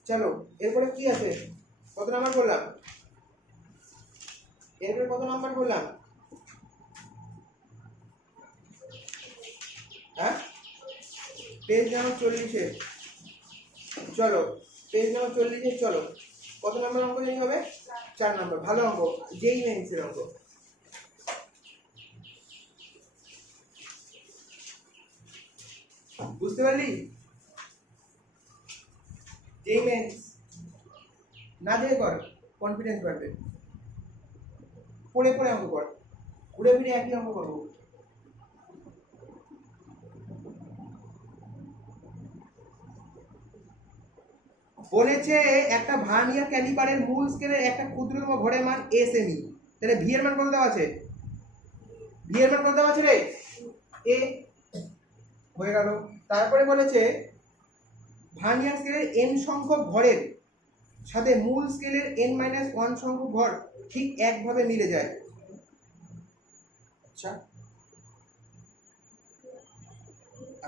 চলো এরপরে কি আছে? কত নাম্বার বললাম? এরপরে কত নাম্বার বললাম? হ্যাঁ, পেজ নাম্বার 40-এ। চলো পেজ নাম্বার 40-এ চলো। কত নাম্বার অঙ্ক জানি হবে? 4 নাম্বার। ভালো অঙ্ক, যেই মেন্সের অঙ্ক। বুঝতে পারলি? যেই মেন্স না দিয়ে কর, কনফিডেন্স বাড়বে। পড়ে পড়ে অঙ্ক কর, ঘুরে ফিরে একই অঙ্ক করবো। বলেছে একটা ভার্নিয়ার ক্যালিপারের মূল স্কেলের একটা ক্ষুদ্রতম ঘরের মান এসএমই। তাহলে ভি এর মান কত দেওয়া আছে? ভি এর মান কত দেওয়া আছে রে? এ হয়ে গেল। তারপরে বলেছে ভার্নিয়ার স্কেলের n সংখ্যক ঘরের সাথে মূল স্কেলের n-1 সংখ্যক ঘর ঠিক একভাবে মিলে যায়। আচ্ছা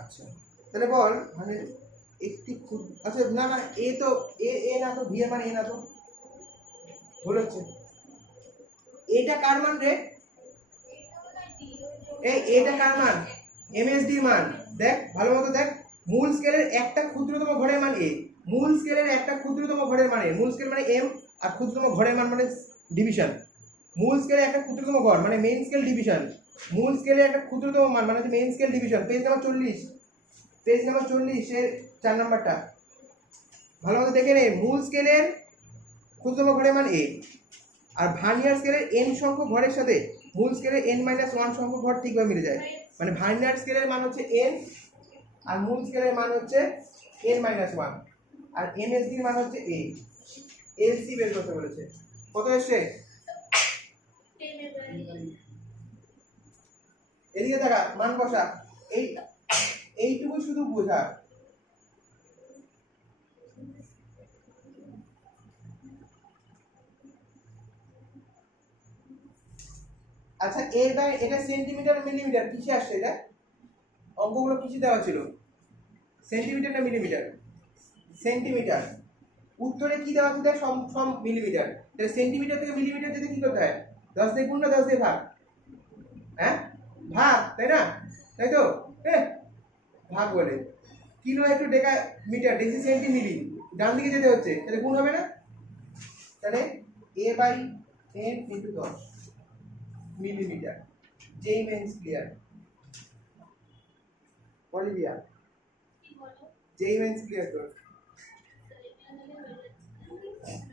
আচ্ছা, তাহলে বল মানে একটি আচ্ছা না না, এ তো এ না তো, ভি এর মান এ না তো, ভুল হচ্ছে। এটা কার মান রে? এই এটা কার মান? এমএসডি মান। দেখ ভালো মতো দেখ, মূল স্কেলের একটা ক্ষুদ্রতম ঘরের মান এ, মূল স্কেলের একটা ক্ষুদ্রতম ঘরের মানে মূল স্কেল মানে এম, আর ক্ষুদ্রতম ঘরের মান মানে ডিভিশন। মূল স্কেলে একটা ক্ষুদ্রতম ঘর মানে মেইন স্কেল ডিভিশন, মূল স্কেলে একটা ক্ষুদ্রতম মান মানে main scale division. Page number 40, page number 40 এর 4 নাম্বারটা ভালো মতো দেখে নে। মূল স্কেলের ক্ষুদ্রতম ঘরের মান এ, আর ভার্নিয়ার স্কেলের n সংখ্যক ঘরের সাথে মূল স্কেলের n-1 সংখ্যক ঘর ঠিকভাবে মিলে যায়। মানে ভার্নিয়ার স্কেলের মান হচ্ছে n আর মূল স্কেলের মান হচ্ছে n-1 আর এমএসডি এর মান হচ্ছে a। এলসি বের করতে বলেছে। কত এসছে? এদিকে দেখা, মান বসা। এই এইটুকু শুধু বোঝা। আচ্ছা এবার এটা সেন্টিমিটার মিলিমিটার কিসে আসছে? এটা অঙ্কগুলো কিসে দেওয়া ছিল? সেন্টিমিটার না মিলিমিটার? সেন্টিমিটার। উত্তরে কি দেওয়া আছে? সব সব মিলিমিটার। তাহলে সেন্টিমিটার থেকে মিলিমিটার যেতে কি করতে হয়? 10 দিয়ে গুণ না 10 দিয়ে ভাগ? হ্যাঁ ভাগ, তাই না? তাই তো ভাগ বলে। কিলো একটু deca metre, deci centi milli, ডান দিকে যেতে হচ্ছে, তাহলে গুণ হবে না? তাহলে a by n into 10 millimetre. যেই মেন্স ক্লিয়ার অলিভিয়া, যেই মেন্স ক্লিয়ার কর।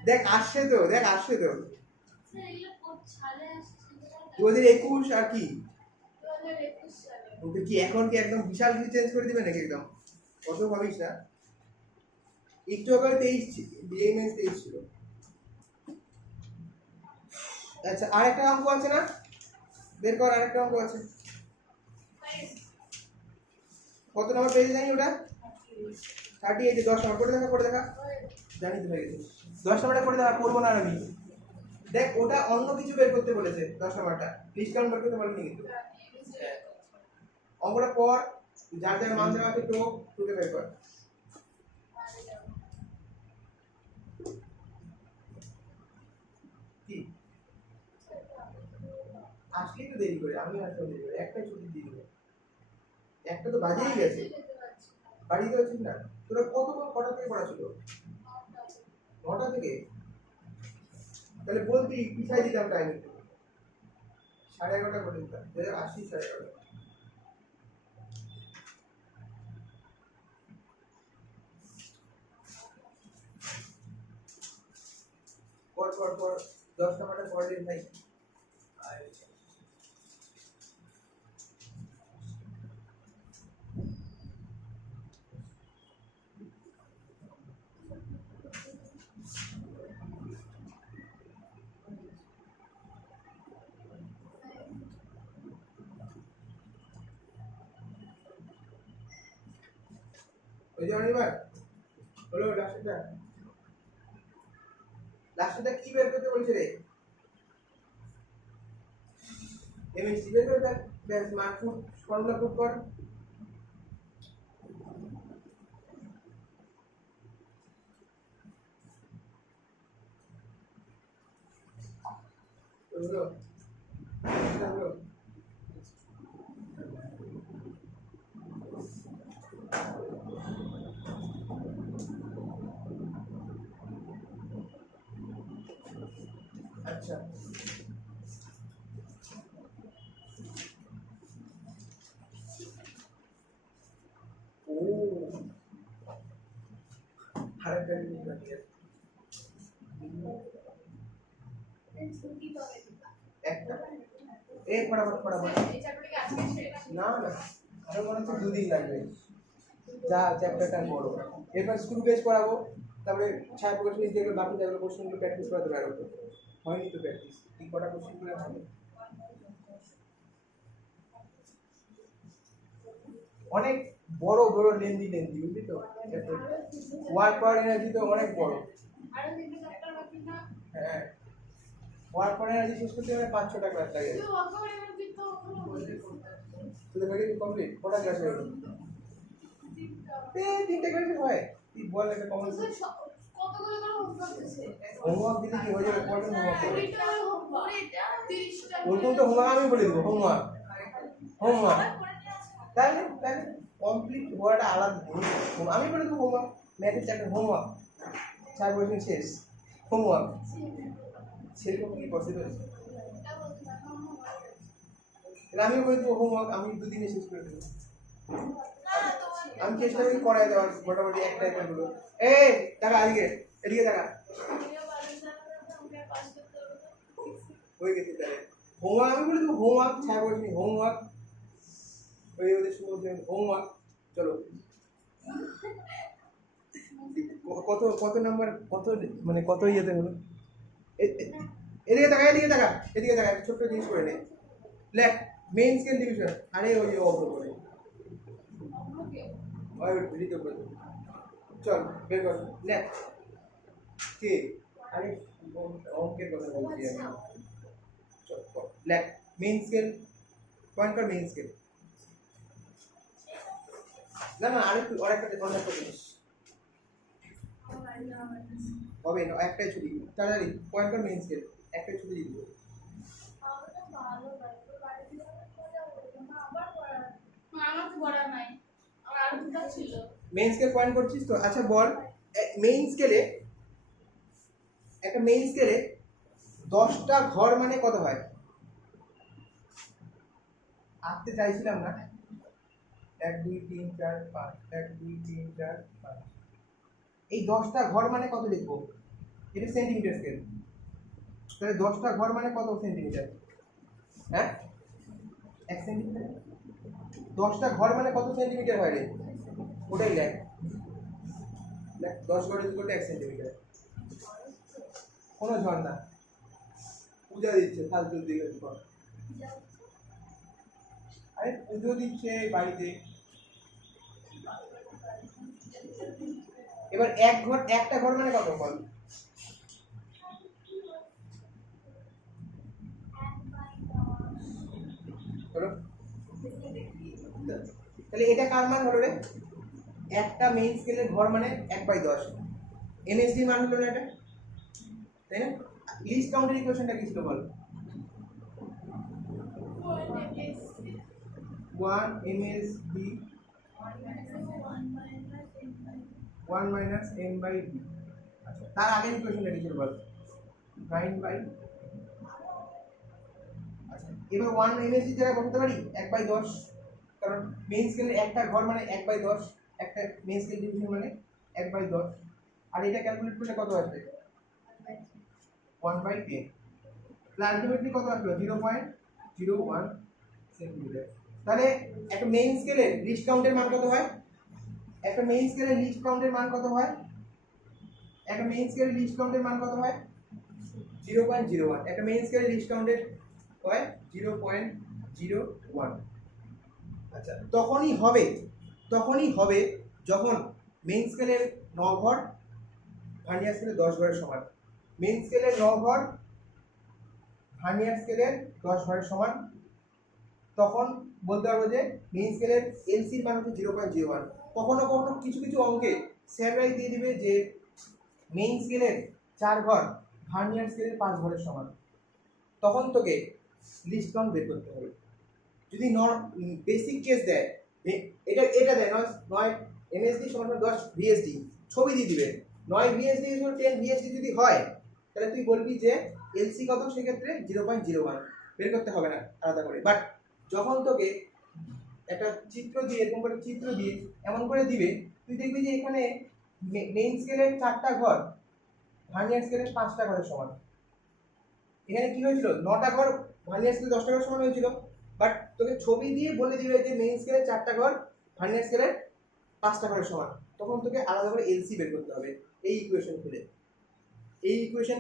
দেখ আসছে তো, দেখ আসছে তো। 2021 আর কি ওকে কি এখন কি একদম বিশাল কিছু চেঞ্জ করে দিবে নাকি? একদম কত ভাবিস না। একটু আগে 23 যেই মেন্স 23 ছিল। আচ্ছা আরেকটা অঙ্ক আছে না? বের কর, আরেকটা অঙ্ক আছে। কত নম্বর পেজে জানি ওটা? 38 10 নম্বর। করে দেখা, করে দেখা। জানি তো হয়ে গেছে। 10 নম্বরটা করে দেখা, করবো না আর আমি। দেখ ওটা অন্য কিছু বের করতে বলেছে। 10 নম্বরটা লিস্ট কাউন্ট বের করতে বলেনি কিন্তু। অঙ্কটা পর যার যার মান দেওয়া আছে টুকে বের কর। কি আজকে তো দেরি করে, আমি আসলে দেরি করে, একটা ছুটি দিয়ে দেবো। একটা তো বাজেই গেছে। বাড়িতে আছিস না? তোরা কটা থেকে পড়া ছিল? 9টা থেকে? তাহলে বলতি পিছাই দিতাম টাইম, 11:30 করে দিতাম, আসি 11:30। পর 10টা মানে পড়লেন ভাই। ওই যে অনিবার হলো লাস্টটা কি বের করতে বলছে রে? এমএসসি বের করে ব্যাস মার্ক ফর্মুলা পুট কর। হলো হলো আচ্ছা ও আরেকটা জিনিস বাকি আছে। একটা ফটাফট না আরো মনে হচ্ছে 2 দিন লাগবে। যা চ্যাপ্টারটা পড়ো, এরপর স্কুল বেস করাবো, তারপরে ছায়া প্রকাশ নিয়ে যেগুলো বাকি যেগুলো কোশ্চেনগুলো প্র্যাকটিস করাতে পারবো। হয়নি তো প্র্যাকটিস, এই কটা কোশ্চেন করে হবে। অনেক বড় বড় লেন্দি বুঝলি তো, ওয়ার্ক পাওয়ার এনার্জি তো অনেক বড়। হ্যাঁ ওয়ার্ক পাওয়ার এনার্জি শেষ করতে গেলে 5-6টা ক্লাস লাগে। তোদের হয়ে গেছে কমপ্লিট? কটা ক্লাস হয়ে গেল? 3টে ক্লাস হয়। তুই বল একটা কমন কতগুলো করে হোমওয়ার্ক দিছে? হোমওয়ার্ক দিলে কি হয়ে যাবে? কত হোমওয়ার্ক করবে? 30টা ওরকম তো হোমওয়ার্ক আমি বলে দেবো। হোমওয়ার্ক তাহলে কমপ্লিট হওয়াটা আলাদা জিনিস। আমি বলে দেবো হোমওয়ার্ক, ম্যাথের চ্যাপ্টার হোমওয়ার্ক 4 বছর শেষ হোমওয়ার্ক, সেরকম কি পসিবল? আমি বলে দেবো হোমওয়ার্ক, আমি 2 দিনে শেষ করে দেবো। আমি চেষ্টা করি করাই দেওয়ার মোটামুটি এক টাইপের গুলো। এই টাকা এদিকে টাকা হয়ে গেছে। তাহলে হোমওয়ার্ক আমি বলে দেবো হোমওয়ার্ক 6 বছর হোমওয়ার্ক, ওই ওদের শুরু হোমওয়ার্ক। চলো কত নাম্বার, কত মানে কত ইয়েতে হলো? এদিকে টাকা ছোট্ট জিনিস করে নে, লেখ মেইন স্কেল ডিভিশন। আরে ওই অঙ্ক করে চল বের কর লেখ কে। আরে অঙ্কের কথা বলছি আমি। চল লেখ মেইন স্কেল, পয়েন্ট কর মেইন স্কেল। না আরেকটা জিনিস হবে না, একটাই ছুটি তাড়াতাড়ি পয়েন্ট কর মেইন স্কেল, একটাই ছুটি দিয়ে দিবো। মেইন স্কেল পয়েন্ট করছিস তো? আচ্ছা বল মেইন স্কেলে, একটা মেইন স্কেলে 10টা ঘর মানে কত হয়? আঁকতে চাইছিলাম না। 1 2 3 4 5 1 2 3 4 5 এই 10টা ঘর মানে কত লিখবো? এটা সেন্টিমিটার স্কেল, তাহলে 10টা ঘর মানে কত সেন্টিমিটার? হ্যাঁ 1 সেন্টিমিটার। 10টা ঘর মানে কত সেন্টিমিটার হয় রে? ওটাই লেখ 10 ঘর ইকুয়াল টু 1 সেন্টিমিটার। কোনো ঝড় না, পূজা দিচ্ছে ফালতু দিকে। আরে পুজো দিচ্ছে বাড়িতে। এবার একটা ঘর মানে কত বল? তাহলে এটা কার মান হলো রে? একটা মেইন স্কেলের ঘর মানে 1/10। এমএসডি মান হলো না এটা, তাই না? লিস্ট কাউন্টের ইকুয়েশনটা কি ছিল বল? 1 MSD 1 minus m by d। আচ্ছা তার আগের ইকুয়েশনটা কি ছিল বল 9 বাই আচ্ছা এবার 1 msd জায়গায় বসাতে পারি 1/10 কারণ মেইন স্কেলের একটা ঘর মানে 1/10 একটা মেইন স্কেল ডিভিশন মানে 1/10 আর এটা ক্যালকুলেট করলে কত আসবে 1/10 আলটিমেটলি কত আসলো 0.01 সেন্টিমিটার। তাহলে একটা মেইন স্কেলের লিস্ট কাউন্টের মান কত হয় একটা মেইন স্কেলের লিস্ট কাউন্টের মান কত হয় একটা মেইন স্কেলের লিস্ট কাউন্টের মান কত হয় 0.01 একটা মেইন স্কেলের লিস্ট কাউন্টের হয় 0.01। আচ্ছা তখনই হবে যখন মেইন স্কেলের 9 ঘর ভার্নিয়ার স্কেলের 10 ঘরের সমান মেইন স্কেলের 9 ঘর ভার্নিয়ার স্কেলের 10 ঘরের সমান তখন বলতে পারবো যে মেইন স্কেলের এলসির মান হচ্ছে 0.01। কখনো কখনো কিছু কিছু অঙ্কে স্যাররাই দিয়ে দিবে যে মেইন স্কেলের 4 ঘর ভার্নিয়ার স্কেলের 5 ঘরের সমান তখন তোকে লিস্ট কাউন্ট বের করতে হবে। যদি বেসিক কেস দেয় এটা দেয় নয় এমএসডি সমান 10 ভিএসডি ছবি দিয়ে দিবে 9 ভিএসডি 10 ভিএসডি যদি হয় তাহলে তুই বলবি যে এলসি কত সেক্ষেত্রে 0.01 বের করতে হবে না আলাদা করে। বাট যখন তোকে একটা চিত্র দিয়ে এরকম করে চিত্র দিয়ে এমন করে দিবে তুই দেখবি যে এখানে মেইন স্কেলের 4টা ঘর ভার্নিয়ার স্কেলের 5টা ঘরের সমান। এখানে কি হয়েছিল 9টা ঘর ভার্নিয়ার স্কেলের 10টা ঘর সমান হয়েছিল বাট তোকে ছবি দিয়ে বলে দিবে যে মেইন স্কেলের 4টা ঘর ভার্নিয়ার স্কেলের 5টা ঘরের সমান তখন তোকে আলাদা করে এলসি বের করতে হবে। এই ইকুয়েশন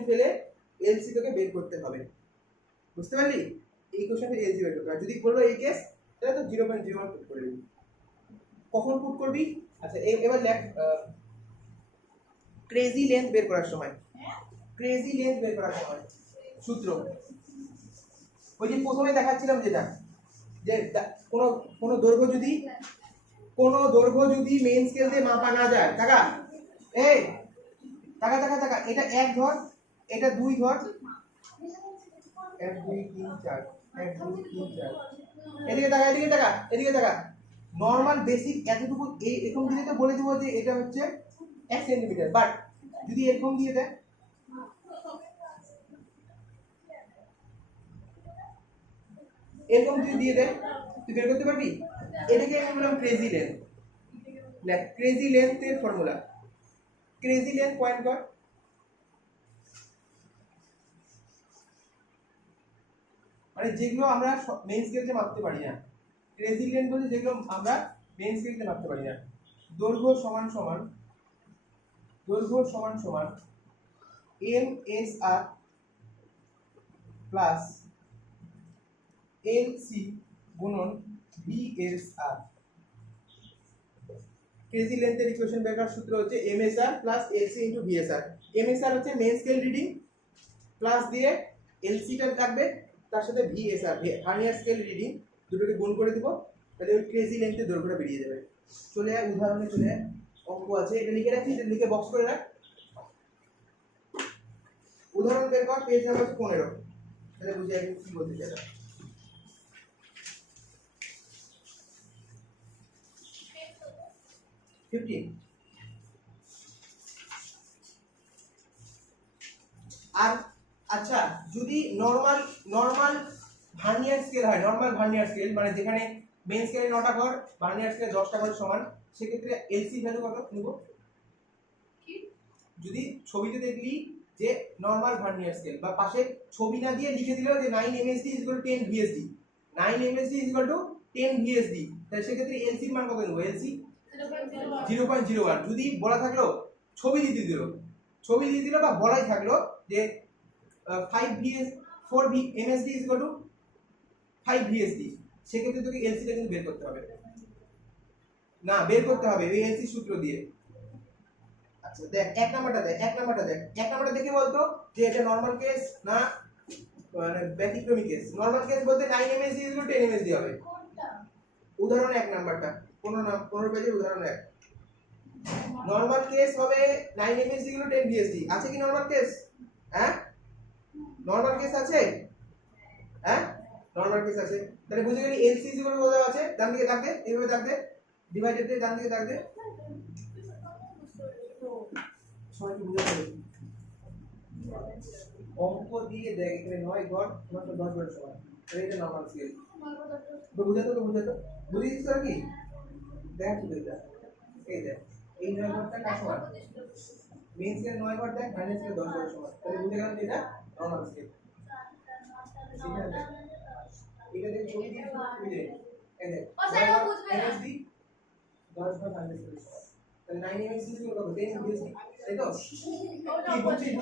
ফেলে এলসি তোকে বের করতে হবে বুঝতে পারলি এই ইকুয়েশন ফেলে এলসি বের করতে হবে। যদি বলবো এই কেস তাহলে তো 0.01 পুট করে দিবি। কখন পুট করবি আচ্ছা এবার লেখ ক্রেজি লেন্থ বের করার সময় সূত্র ওই যে প্রথমে দেখাচ্ছিলাম যেটা যে কোনো দৈর্ঘ্য যদি মেইন স্কেল দিয়ে মাপা না যায় টাকা এটা 1 ঘর এটা 2 ঘর 1 2 3 4 1 2 3 4 এদিকে টাকা নরমাল বেসিক এতটুকু এরকম দিলে তো বলে দিব যে এটা হচ্ছে 1 সেন্টিমিটার বাট যদি এরকম দিয়ে দেয় এরকম যদি দিয়ে দেয় তুই বের করতে পারবি। এটাকে আমি বললাম ক্রেজি লেন্থ। দেখ ক্রেজি লেন্থের ফর্মুলা ক্রেজি লেন্থ পয়েন্ট কর মানে যেগুলো আমরা মেইন স্কেলতে মাপতে পারি না ক্রেজি লেন্থ বলতে যেগুলো আমরা মেইন স্কেলতে মাপতে পারি না। দৈর্ঘ্য সমান MSR প্লাস LC গুণন VSR। ক্রেজি লেন্থের ইকুয়েশন বের করার সূত্র হচ্ছে MSR plus LC into VSR। MSR হচ্ছে মেইন স্কেল রিডিং প্লাস দিয়ে LC টা থাকবে তার সাথে VSR ভার্নিয়ার স্কেল রিডিং দুটোকে গুণ করে দিব তাহলে ওই ক্রেজি লেন্থের দৈর্ঘ্যটা বেরিয়ে যাবে। চলে আয় উদাহরণে চলে আয় অঙ্ক আছে এটা লিখে রাখছি এটা লিখে বক্স করে রাখ। উদাহরণ বের কর পেজ নাম্বার 15 তাহলে বুঝে যাবে কি বলতে চাইছে। 15 আর আচ্ছা যদি নরমাল ভার্নিয়ার স্কেল হয় ভার্নিয়ার স্কেল মানে যেখানে মেইন স্কেলে 9টা ঘর ভার্নিয়ার স্কেলে 10টা ঘরের সমান সেক্ষেত্রে এলসি ভ্যালু কত নিব যদি ছবিতে দেখলি যে নরমাল ভার্নিয়ার স্কেল বা পাশে ছবি না দিয়ে লিখে দিল যে 9 MSD 10 VSD 9 MSD 10 VSD তাহলে সেক্ষেত্রে এলসি এর মান কত নেব এলসি 0.01 যদি বলা থাকলো ছবি দিয়ে দিল বা বলাই থাকলো যে 5 VS 4 MSD 5 VSD সেক্ষেত্রে তোকে এলসি টা কিন্তু বের করতে হবে এই এলসি সূত্র দিয়ে। আচ্ছা দেখ এক নাম্বারটা দেখে বলতো যে এটা নরমাল কেস না মানে ব্যতিক্রমী কেস। নরমাল কেস বলতে 9 MSD 10 MSD হবে। উদাহরণ 1 নাম্বারটা 15 পেজের উদাহরণ 1 নরমাল কেস হবে 9 MSD 10 VSD আছে কি নরমাল কেস নরমাল কেস আছে নরমাল কেস আছে তাহলে বুঝে গেলি এলসি কত আছে ডান দিকে থাকবে এইভাবে থাকবে ডিভাইডেড ডান দিকে থাকবে সবাইকে বুঝাতে হবে অঙ্ক দিয়ে দেখ এখানে 9 ঘর মাত্র 10 ঘর সমান তাহলে এটা নরমাল স্কেল তো বুঝাতো বুঝিয়ে দিচ্ছ কি দেখ শুধু এটা এই দেখ এই 9 ঘরটা কার সমান মেইন স্কেল 9 ঘর দেখ মাইনাস স্কেল 10 ঘর সমান তাহলে বুঝে গেলাম যে এটা নরমাল স্কেল এটা দেখ ছবি দিয়ে বুঝে এই দেখ এমএসডি 10 ঘর মাইনাস স্কেল তাহলে 9 এমএসডি কি হবে 10 এমএসডি তাই তো কি বুঝছিস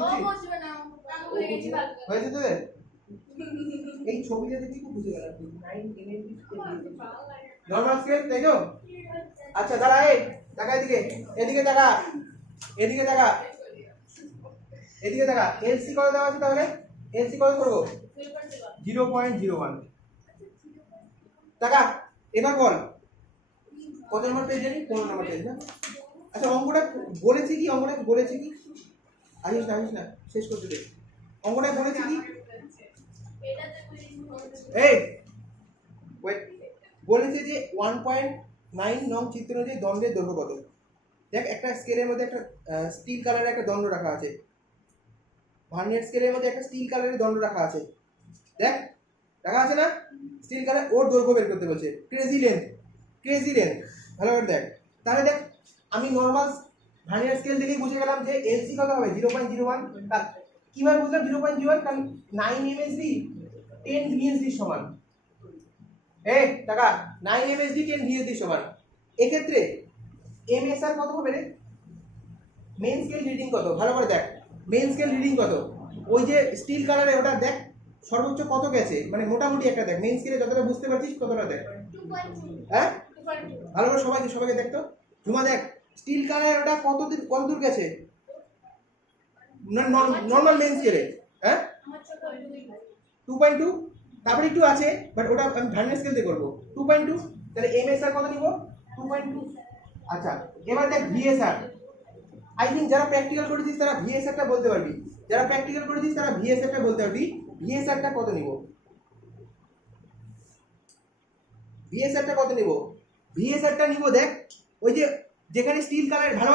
হয়েছে তো এই ছবিটা দেখি খুব বুঝে গেলাম 9 এমএসডি নরমাল স্কেল তাই তো আচ্ছা দাঁড়া এই টাকা এদিকে টাকা এদিকে টাকা এলসি কত দেওয়া আছে তাহলে এলসি কত করব 0.01 টাকা এবার বল কত নম্বর পেজ জানি 15 নম্বর পেজ না আচ্ছা অঙ্কটা বলেছি কি আসিস না শেষ করতে দে অঙ্কটা বলেছি কি এই ওয়েট বলেছে যে 1.9 নং চিত্র অনুযায়ী দণ্ডের দৈর্ঘ্য কত দেখ একটা স্কেলের মধ্যে একটা স্টিল কালারের একটা দণ্ড রাখা আছে ভার্নিয়ার স্কেলের মধ্যে একটা স্টিল কালারের দণ্ড রাখা আছে দেখ রাখা আছে না স্টিল কালার ওর দৈর্ঘ্য বের করতে বলছে ক্রেজি লেন্থ ভালো করে দেখ তাহলে দেখ আমি নরমাল ভার্নিয়ার স্কেল দেখেই বুঝে গেলাম যে এলসি কত হবে 0.01 কিভাবে বুঝলাম 0.01 কারণ 9 এমএসডি 10 ভিএসডি সমান এই টাকা 9 এমএসডি 10 ভিএসডি সমান এক্ষেত্রে এমএসআর কত হবে রে মেইন স্কেল রিডিং কত ভালো করে দেখ মেইন স্কেল রিডিং কত ওই যে স্টিল কালারে ওটা দেখ সর্বোচ্চ কত গেছে মানে মোটামুটি একটা দেখ মেইন স্কেলে যতটা বুঝতে পারছিস ততটা দেখ 2.2 হ্যাঁ ভালো করে সবাইকে দেখ তো ঝুমা দেখ স্টিল কালারে ওটা কত দূর গেছে নরমাল মেইন স্কেলে হ্যাঁ 2.2 তারপরে একটু আছে বাট ওটা আমি ভার্নিয়ার স্কেল দিয়ে করব 2.2 তাহলে এমএসআর কত নিব 2.2 আচ্ছা এবার দেখ ভিএসআর আই থিঙ্ক যারা প্র্যাকটিক্যাল করেছিস তারা ভিএসআরটা বলতে পারবি ভিএসআরটা কত নিব ভিএসআরটা নিব দেখ ওই যে যেখানে স্টিল কালার ভালো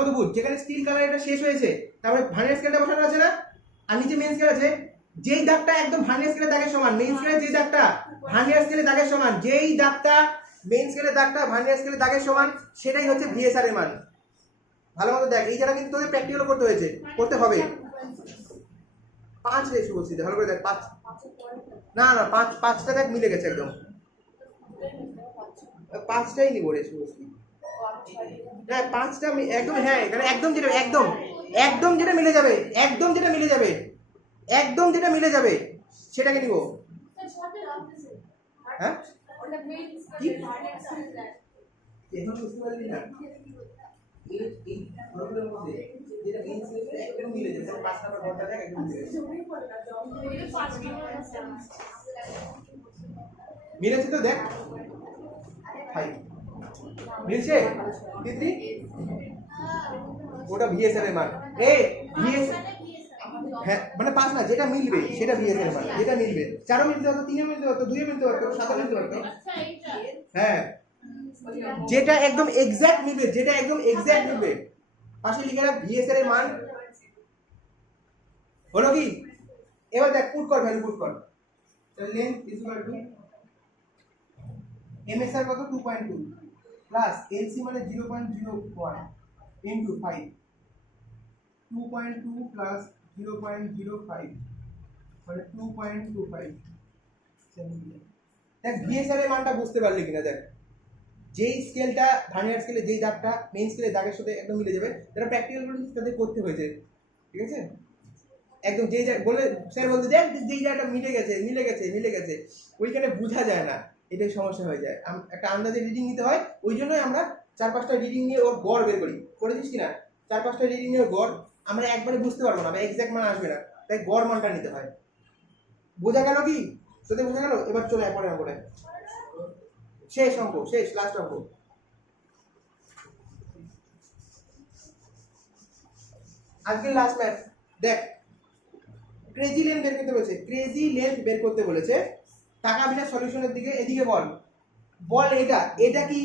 মতো বুঝ যেখানে স্টিল কালার এটা শেষ হয়েছে তারপরে ভার্নিয়ার স্কেলটা বসানো আছে না আর নিচে মেইন স্কেল আছে যেই দাগটা একদম ভার্নিয়ার স্কেলের দাগের সমান মেইন স্কেলের যে দাগটা ভার্নিয়ার স্কেলের দাগের সমান যেই দাগটা মেইন স্কেলের দাগটা ভার্নিয়ার স্কেলের দাগের সমান সেটাই হচ্ছে ভিএসআর এর মান ভালো মতো দেখ এই জায়গা কিন্তু তোদের প্র্যাকটিক্যাল করতে হবে 5 রে শুভশ্রী ভালো করে দেখ 5 না 5টা দেখ মিলে গেছে একদম 5টাই নিব রে শুভশ্রী হ্যাঁ 5টা একদম হ্যাঁ এখানে একদম যেটা মিলে যাবে সেটাকে নিব হ্যাঁ কি এখন বুঝতে পারলি না এই প্রবলেম মধ্যে যেটা মেইন স্কেলটা একদম মিলে যাবে 5 নাম্বার ঘরটা দেখ একদম মিলে যাবে মিলেছে তো দেখ 5 মিলছে তিতলি ওটা ভিএসআর এর মান ভিএস হ্যাঁ মানে 5 না যেটা মিলবে সেটা ভিএসআর এর মান যেটা মিলবে 4 মিলতে হতো 3 মিলতে হতো 2 মিলতে হতো 7 মিলতে হতো হ্যাঁ যেটা একদম এক্সাক্ট মিলবে পাশে লিখে রাখ ভিএসআর এর মান হলো কি এবার দেখ ভ্যালু পুট কর তাহলে length is equal two MSR কত 2.2 প্লাস এলসি মানে 0.01 ইনটু 5 2.2 প্লাস 0.05 মানে 2.25 দেখ ভিএসআর এর মানটা বুঝতে পারলি কিনা দেখ যেই স্কেলটা ভার্নিয়ার স্কেলে যেই দাগটা মেইন স্কেলের দাগের সাথে একদম মিলে যাবে যারা প্র্যাকটিক্যাল করেছিস তাদের করতে হয়েছে ঠিক আছে একদম যেই বলে স্যার বলতে দেখ যেই জায়গাটা মিলে গেছে ওইখানে বোঝা যায় না এটাই সমস্যা হয়ে যায় একটা আন্দাজে রিডিং নিতে হয় ওই জন্যই আমরা 4-5টা রিডিং নিয়ে ওর গড় বের করেছিস কিনা 4-5টা রিডিং নিয়ে গড় আমরা একবারে বুঝতে পারবো না বা এক্সাক্ট মান আসবে না তাই গড় মানটা নিতে হয় বোঝা গেল কি তোদের বোঝা গেল এবার চলে একবারে অঙ্কটা শেষ লাস্ট অঙ্ক আজকে লাস্ট ম্যাথ দেখ ক্রেজি লেন্থ বের করতে বলেছে টাকা বিনা সলিউশনের দিকে এদিকে বল এটা কি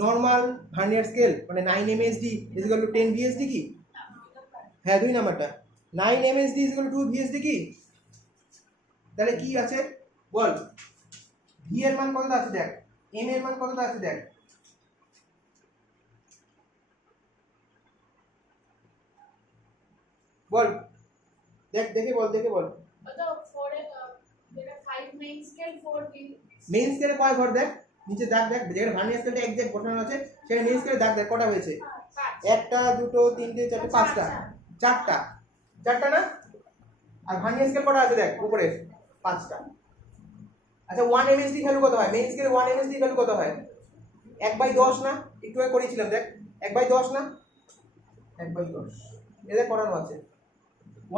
নরমাল ভার্নিয়ার স্কেল মানে 9 MSD is equal two 10 VSD কি হ্যাঁ 2 নাম্বারটা 9 MSD = 2 VSD কি তাহলে কি আছে বল V এর মান কতটা আছে দেখ M এর মান কতটা আছে দেখ বল দেখ দেখে বল तो 4 যেটা 5 মেইন স্কেল 4 মেইন স্কেলে কয় ঘর দেখ নিচে দাগ দেখ যেখানে ভার্নিয়ার স্কেলটা এক্সাক্ট বসানো আছে সেখানে মেইন স্কেলে দাগ দেখ কটা হয়েছে একটা দুটো তিনটে চারটে পাঁচটা চারটা না আর ভার্নিয়ার স্কেল কটা আছে দেখ উপরে পাঁচটা আচ্ছা 1 MSD ভ্যালু কত হয় মেইন স্কেলে 1 MSD ভ্যালু কত হয় 1/10 না একটু আগে করেছিলাম দেখ 1/10 না 1/10 এটা করানো আছে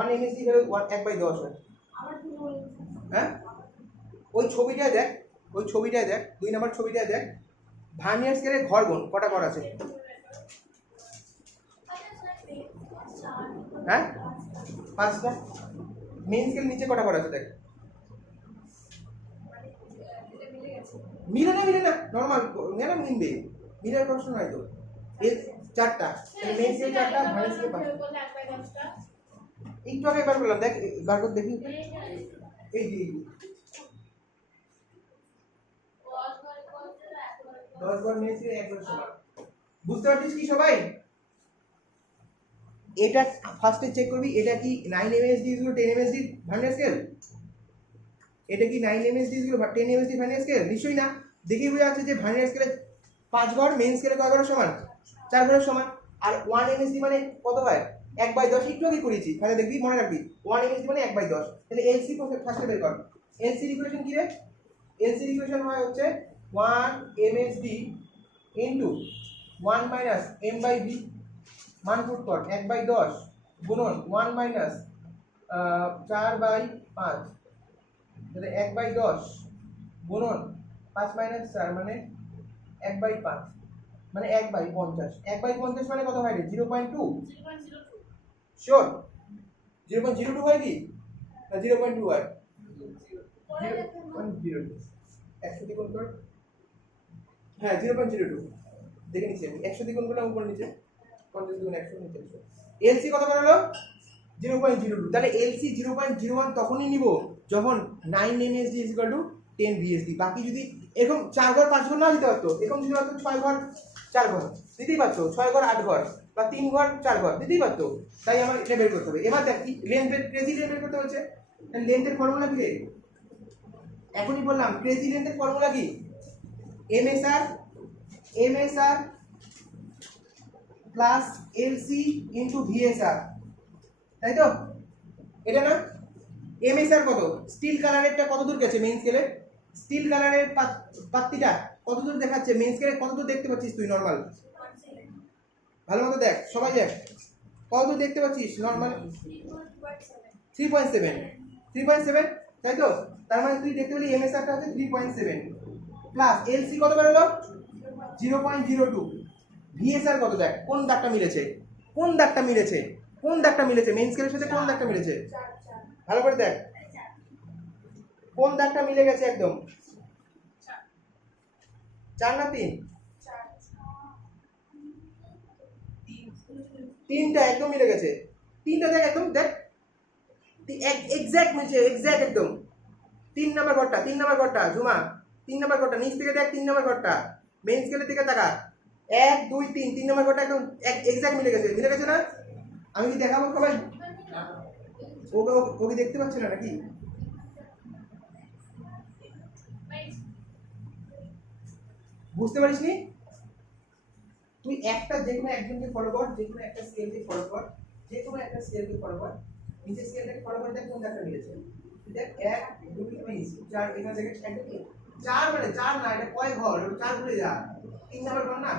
1 MSD ভ্যালু 1/10 হয় আবার কি বলবো হ্যাঁ ওই ছবিটায় দেখ 2 নম্বর ছবিটায় দেখ ভার্নিয়ার স্কেলে ঘর গুণ কটা ঘর আছে হ্যাঁ পাঁচটা মেইন স্কেল নিচে কটা ঘর আছে দেখ মিলে না নরমাল না মিলবে মিলার প্রশ্ন নয় তো এই চারটা মেইন স্কেল চারটা ভার্নিয়ার স্কেল পাঁচটা একটু আগে বার করলাম দেখ বার করে দেখি এই যে 10 বার মেইন স্কেল 1 বার সমান বুঝতে পারছিস কি সবাই এটা ফার্স্টে চেক করবি এটা কি 9 MSD = 10 MSD ভার্নিয়ার স্কেল এটা কি 9 MSD = 10 MSD ভার্নিয়ার স্কেল নিশ্চয়ই না দেখেই বোঝা যাচ্ছে যে ভার্নিয়ার স্কেলে 5 ঘর মেইন স্কেলে কয় ঘর সমান 4 ঘর সমান আর 1 MSD মানে কত হয় 1/10 একটু আগে করেছি তাহলে দেখবি মনে রাখবি 1 MSD মানে 1/10 তাহলে LC ফার্স্টে বের কর LC ইকুয়েশন কি রে LC ইকুয়েশন হয় হচ্ছে 1 MSD ইনটু 1 মাইনাস m/v মান পুট কর 1/10 গুণন 1 মাইনাস 4/5 তাহলে 1/10 গুণন 5 মাইনাস 4 মানে 1/5 মানে 1/50 1/50 মানে কত হয় রে 0.2 0.02 শিওর 0.02 হয় কি না 0.2 হয় 0.02 100 দিয়ে গুণ কর হ্যাঁ 0.02 দেখে নিচ্ছি আমি 100 দিয়ে গুণ করলে উপর নিচে 50 গুণ 100 নিচে 100 এলসি কত বের হলো 0.02 তাহলে এলসি 0.01 তখনই নিব যখন 9 MSD = 10 VSD বাকি যদি এরকম 4 ঘর 5 ঘর না দিতে পারতো এরকম যদি হতো 6 ঘর 4 ঘর দিতেই পারতো 6 ঘর 8 ঘর বা 3 ঘর 4 ঘর দিতেই পারতো তাই আমার এটা বের করতে হবে এবার দেখ কি লেন্থের ক্রেজি লেন্থ বের করতে হচ্ছে তাহলে লেন্থের ফর্মুলা কি রে এখনই বললাম ক্রেজি লেন্থের ফর্মুলা কি MSR plus LC into VSR তাই তো এটা না MSR কত স্টিল কালারেরটা কত দূর গেছে মেইন স্কেলে স্টিল কালারের পাত্তিটা কত দূর দেখাচ্ছে মেইন স্কেলে কত দূর দেখতে পাচ্ছিস তুই নরমাল ভালো মতো দেখ সবাই দেখ কত দূর দেখতে পাচ্ছিস নরমাল 3.7 তাই তো তার মানে তুই দেখতে পেলি MSRটা হচ্ছে 3.7 প্লাস LC কত বের হলো 0.02 VSR কত দেখ কোন দাগটা মিলেছে মেইন স্কেলের সাথে কোন দাগটা মিলেছে ভালো করে দেখ কোন দাগটা মিলে গেছে একদম 4 না 3 তিনটা একদম মিলে গেছে তিনটা দেখ একদম দেখ এক্সাক্ট মিলছে এক্সাক্ট একদম 3 নাম্বার ঘরটা ঝুমা 3 নাম্বার ঘরটা নিচ থেকে দেখ 3 নাম্বার ঘরটা মেইন স্কেলের দিকে তাকা 1 2 3 নাম্বার ঘরটা একদম এক্সাক্ট মিলে গেছে না আমি কি দেখাবো সবাই ওকে দেখতে পাচ্ছে না নাকি বুঝতে পারিসনি তুই একটা যেকোনো একজনকে ফলো কর যেকোনো একটা স্কেলকে ফলো কর নিচে স্কেলটাকে ফলো করে দেখ কোন দাগটা মিলেছে দেখ 1 2 3 4 এখান থেকে একদম 4 মানে 4 না এটা কয় ঘর 4 ভুলে যা 3 নাম্বার ঘর না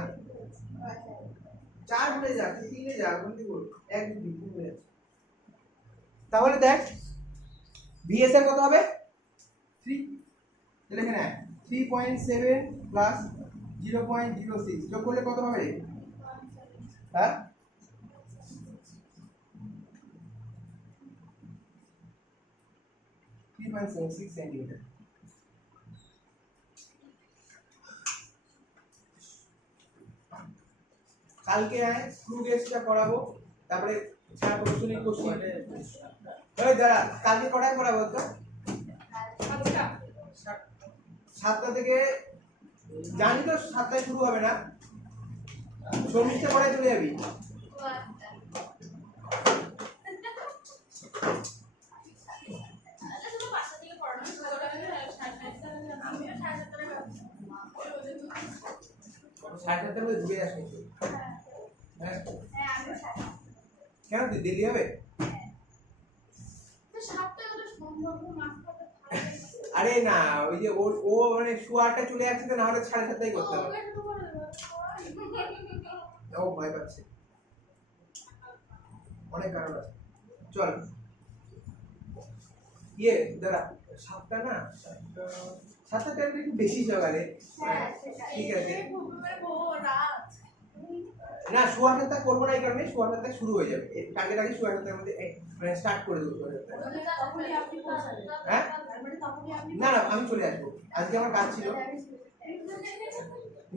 4 ভুলে যা 3 এ যা বলতে বল 1 2 3 ভুলে যাচ্ছে তাহলে দেখ VSR কত হবে 3 তাহলে এখানে 3.7 প্লাস 0.06 যোগ করলে কত হবে হ্যাঁ সেন্টিমিটার কালকে স্ক্রু গেজটা করাবো তারপরে ছাড় কোশ্চেন কোশ্চেন ওই দাঁড়া কালকে কটায় পড়াবো তো? আচ্ছা 7টা থেকে, জানি তো 7টায় শুরু হবে না, শর্মিষ্ঠা কটায় চলে যাবি? সাড়ে 7টার মধ্যে ঢুকে যাস কিন্তু। হ্যাঁ কেন তুই দিল্লি হবে? আরে না ওই যে ও মানে শোয়াটা চলে যাচ্ছে তো, না হলে 7:30টাই করতে হবে। ও ভয় পাচ্ছে, অনেক কারণ আছে। চল ইয়ে দাঁড়া, 7টা না, 7টা টাইম একটু বেশি সকালে। ঠিক আছে না, 7:15টা করবো না, এই কারণে 7:15টা শুরু হয়ে যাবে, টার্গেট আগে 7:15টার মধ্যে মানে স্টার্ট করে দেবো। হ্যাঁ না না আমি চলে আসবো, আজকে আমার কাজ ছিল।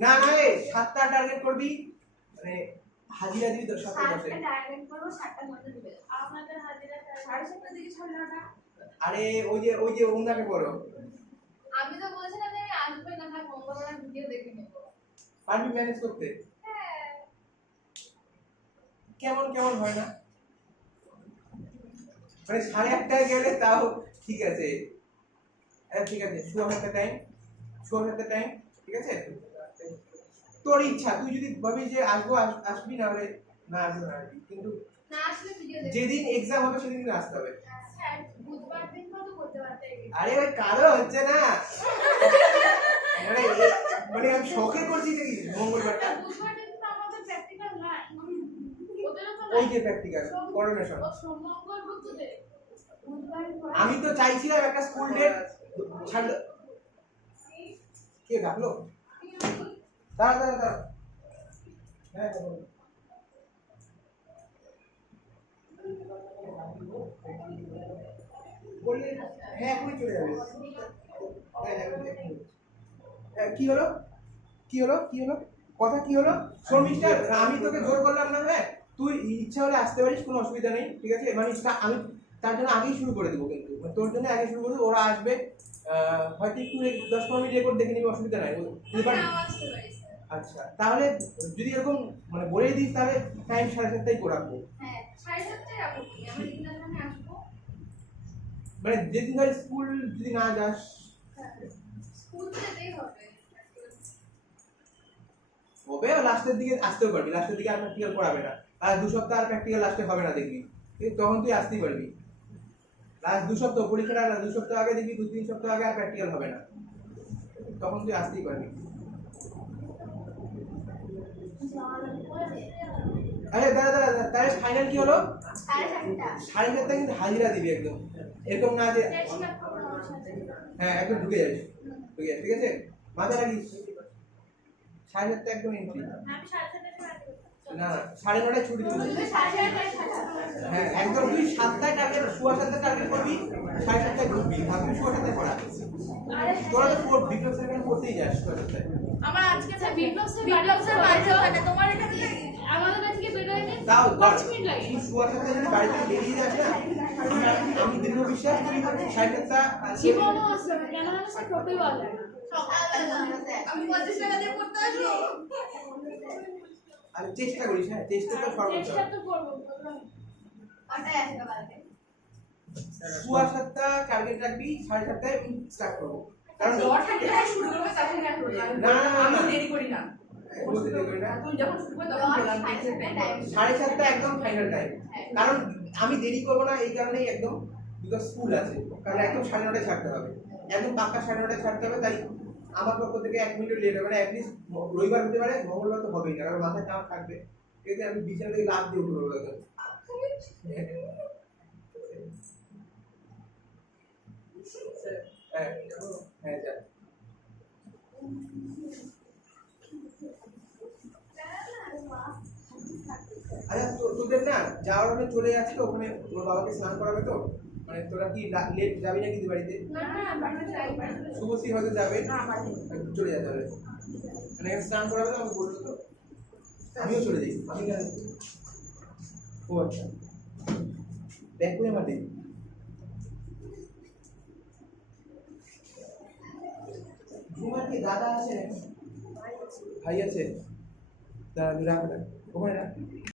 না না রে 7টা টার্গেট করবি, মানে হাজিরা দিবি 7টা 10-এ। আরে ওই যে ওনাকে বলো। আমি তো বলছিলাম যে আমি আসবো না, ভাই মঙ্গলবার ভিডিও দেখে নেব। পারবি ম্যানেজ করতে? হ্যাঁ কেমন কেমন হয় না, মানে 8:30টায় গেলে তাও ঠিক আছে। ঠিক আছে 7:15টা টাইম, 7:15টা টাইম ঠিক আছে। তোর ইচ্ছা, তুই যদি ভাবিস যে আসবো আসবি, না হলে না আসবো না আসবি, কিন্তু না আসলে ভিডিও দেখে যেদিন এক্সাম হবে সেদিন কিন্তু আসতে হবে। স্যার বুধবার দিন তো করতে পারতে। আরে ওই কারো হচ্ছে না, মানে আমি শখে করছি নাকি মঙ্গলবারটা? বুধবার দিন তো আমাদের প্র্যাকটিক্যাল না, ওদেরও তো ওই যে প্র্যাকটিক্যাল কোঅর্ডিনেশন। সোমবার বুধবারে বুধবার আমি তো চাইছিলাম একটা স্কুল ডেট ছাড়। কে ডাকলো? দাঁড়া দাঁড়া দাঁড়া, হ্যাঁ বললে হ্যাঁ এখনই চলে যাবে। কি হলো কি হলো কি হলো কথা কি হলো? শোন মিস্টার, আমি তোকে জোর করলাম না, হ্যাঁ তুই ইচ্ছা হলে আসতে পারিস, কোনো অসুবিধা নেই ঠিক আছে। মানে আমি তার জন্য আগেই শুরু করে দেবো, কিন্তু তোর জন্য আগে শুরু করে দেবো, ওরা আসবে হয়তো একটু 10-15 মিনিট রেকর্ড দেখে নিবি, অসুবিধা নাই। আচ্ছা তাহলে যদি এরকম মানে বলে দিস তাহলে টাইম 7:30টাই করে রাখবো। হ্যাঁ 7:30টায় রাখবো, আমি দিন মানে আসবো, মানে যেদিন ধর স্কুল যদি না যাস, স্কুল যেতেই হবে। হবে লাস্টের দিকে আসতেও পারবি, লাস্টের দিকে আর প্র্যাকটিক্যাল করাবে না, আর 2 সপ্তাহ আর প্র্যাকটিক্যাল লাস্টে হবে না দেখবি, কিন্তু তখন তুই আসতেই পারবি। লাস্ট 2 সপ্তাহ পরীক্ষাটা 2 সপ্তাহ আগে দেখবি, 2-3 সপ্তাহ আগে আর প্র্যাকটিক্যাল হবে না, তখন তুই আসতেই পারবি। আরে দাঁড়া দাঁড়া, তাহলে ফাইনাল কি হলো? 7:30 কিন্তু হাজিরা দিবি একদম, এরকম না যে হ্যাঁ একদম ঢুকে যাস, ঠিক আছে মাথা রাখিস। 7:30 একদম এন্ট্রি, না 9:30টায় ছুটি দিবি। হ্যাঁ একদম তুই 7টায় টার্গেট, 7:15টায় টার্গেট করবি, 7:30টায় ঢুকবি, ভাববি 7:30টায় পড়া। তোরা তো বিপ্লব স্যার পড়তেই যাস 7:30টায়। আমার আজকে স্যার বিপ্লব স্যার বাড়িতে থাকে, তোমার এখানে আমাদের বাড়ি থেকে বের হয়ে তাও 5 মিনিট লাগে। তুই 7:30টায় যদি বাড়ি থেকে বেরিয়ে যাস না, আমি দীর্ঘ বিশ্বাস তুই 7:30টা জীবনও আসবে না, কেন জানো স্যার টোটোই পাওয়া যায় না। আমি 50 টাকা দিয়ে পড়তে আসবো। আর চেষ্টা করিস, হ্যাঁ চেষ্টা তো সর্বোচ্চ। চেষ্টা তো করবো। ওটাই আসবে কালকে। 7:15টা টার্গেট রাখবি, 7:30টায় স্টার্ট করবো, কারণ জ্বর থাকলে হয় শুরু করবে তখন না করবে। না আমি দেরি করি না। বলতে দেখবে না, তুমি যখন শুরু করবে তখন বললাম দেখতে টাইম। 7:30টা একদম ফাইনাল টাইম, কারণ আমি দেরি করবো না এই কারণেই একদম, বিকজ স্কুল আছে, কারণ একদম 9:30টায় ছাড়তে হবে, একদম পাক্কা 9:30টায় ছাড়তে হবে। তাই আমার পক্ষ থেকে 1 মিনিট লেট হবে না, অ্যাটলিস্ট রবিবার হতে পারে, মঙ্গলবার তো হবেই না, কারণ মাথায় চাপ থাকবে, ঠিক আছে। আমি বিছানা থেকে লাফ দিয়ে উঠে পড়বো একদম। হ্যাঁ হ্যাঁ যা। আচ্ছা তোদের না যাওয়ার ওখানে চলে যাচ্ছে তো, ওখানে তোর বাবাকে স্নান করাবে তো, মানে তোরা কি লেট যাবি নাকি বাড়িতে? না না বাড়িতে যাই, শুভশ্রী হয়তো যাবে, না বাড়ি। চলে যেতে হবে, মানে স্নান করাবে তো, আমি বলবো তো আমিও চলে যাই। আমি কেন? ও আচ্ছা ব্যাক করে মাটি ঝুমার কি দাদা আছে নাকি ভাই আছে দাদা রাখ ওখানে রাখ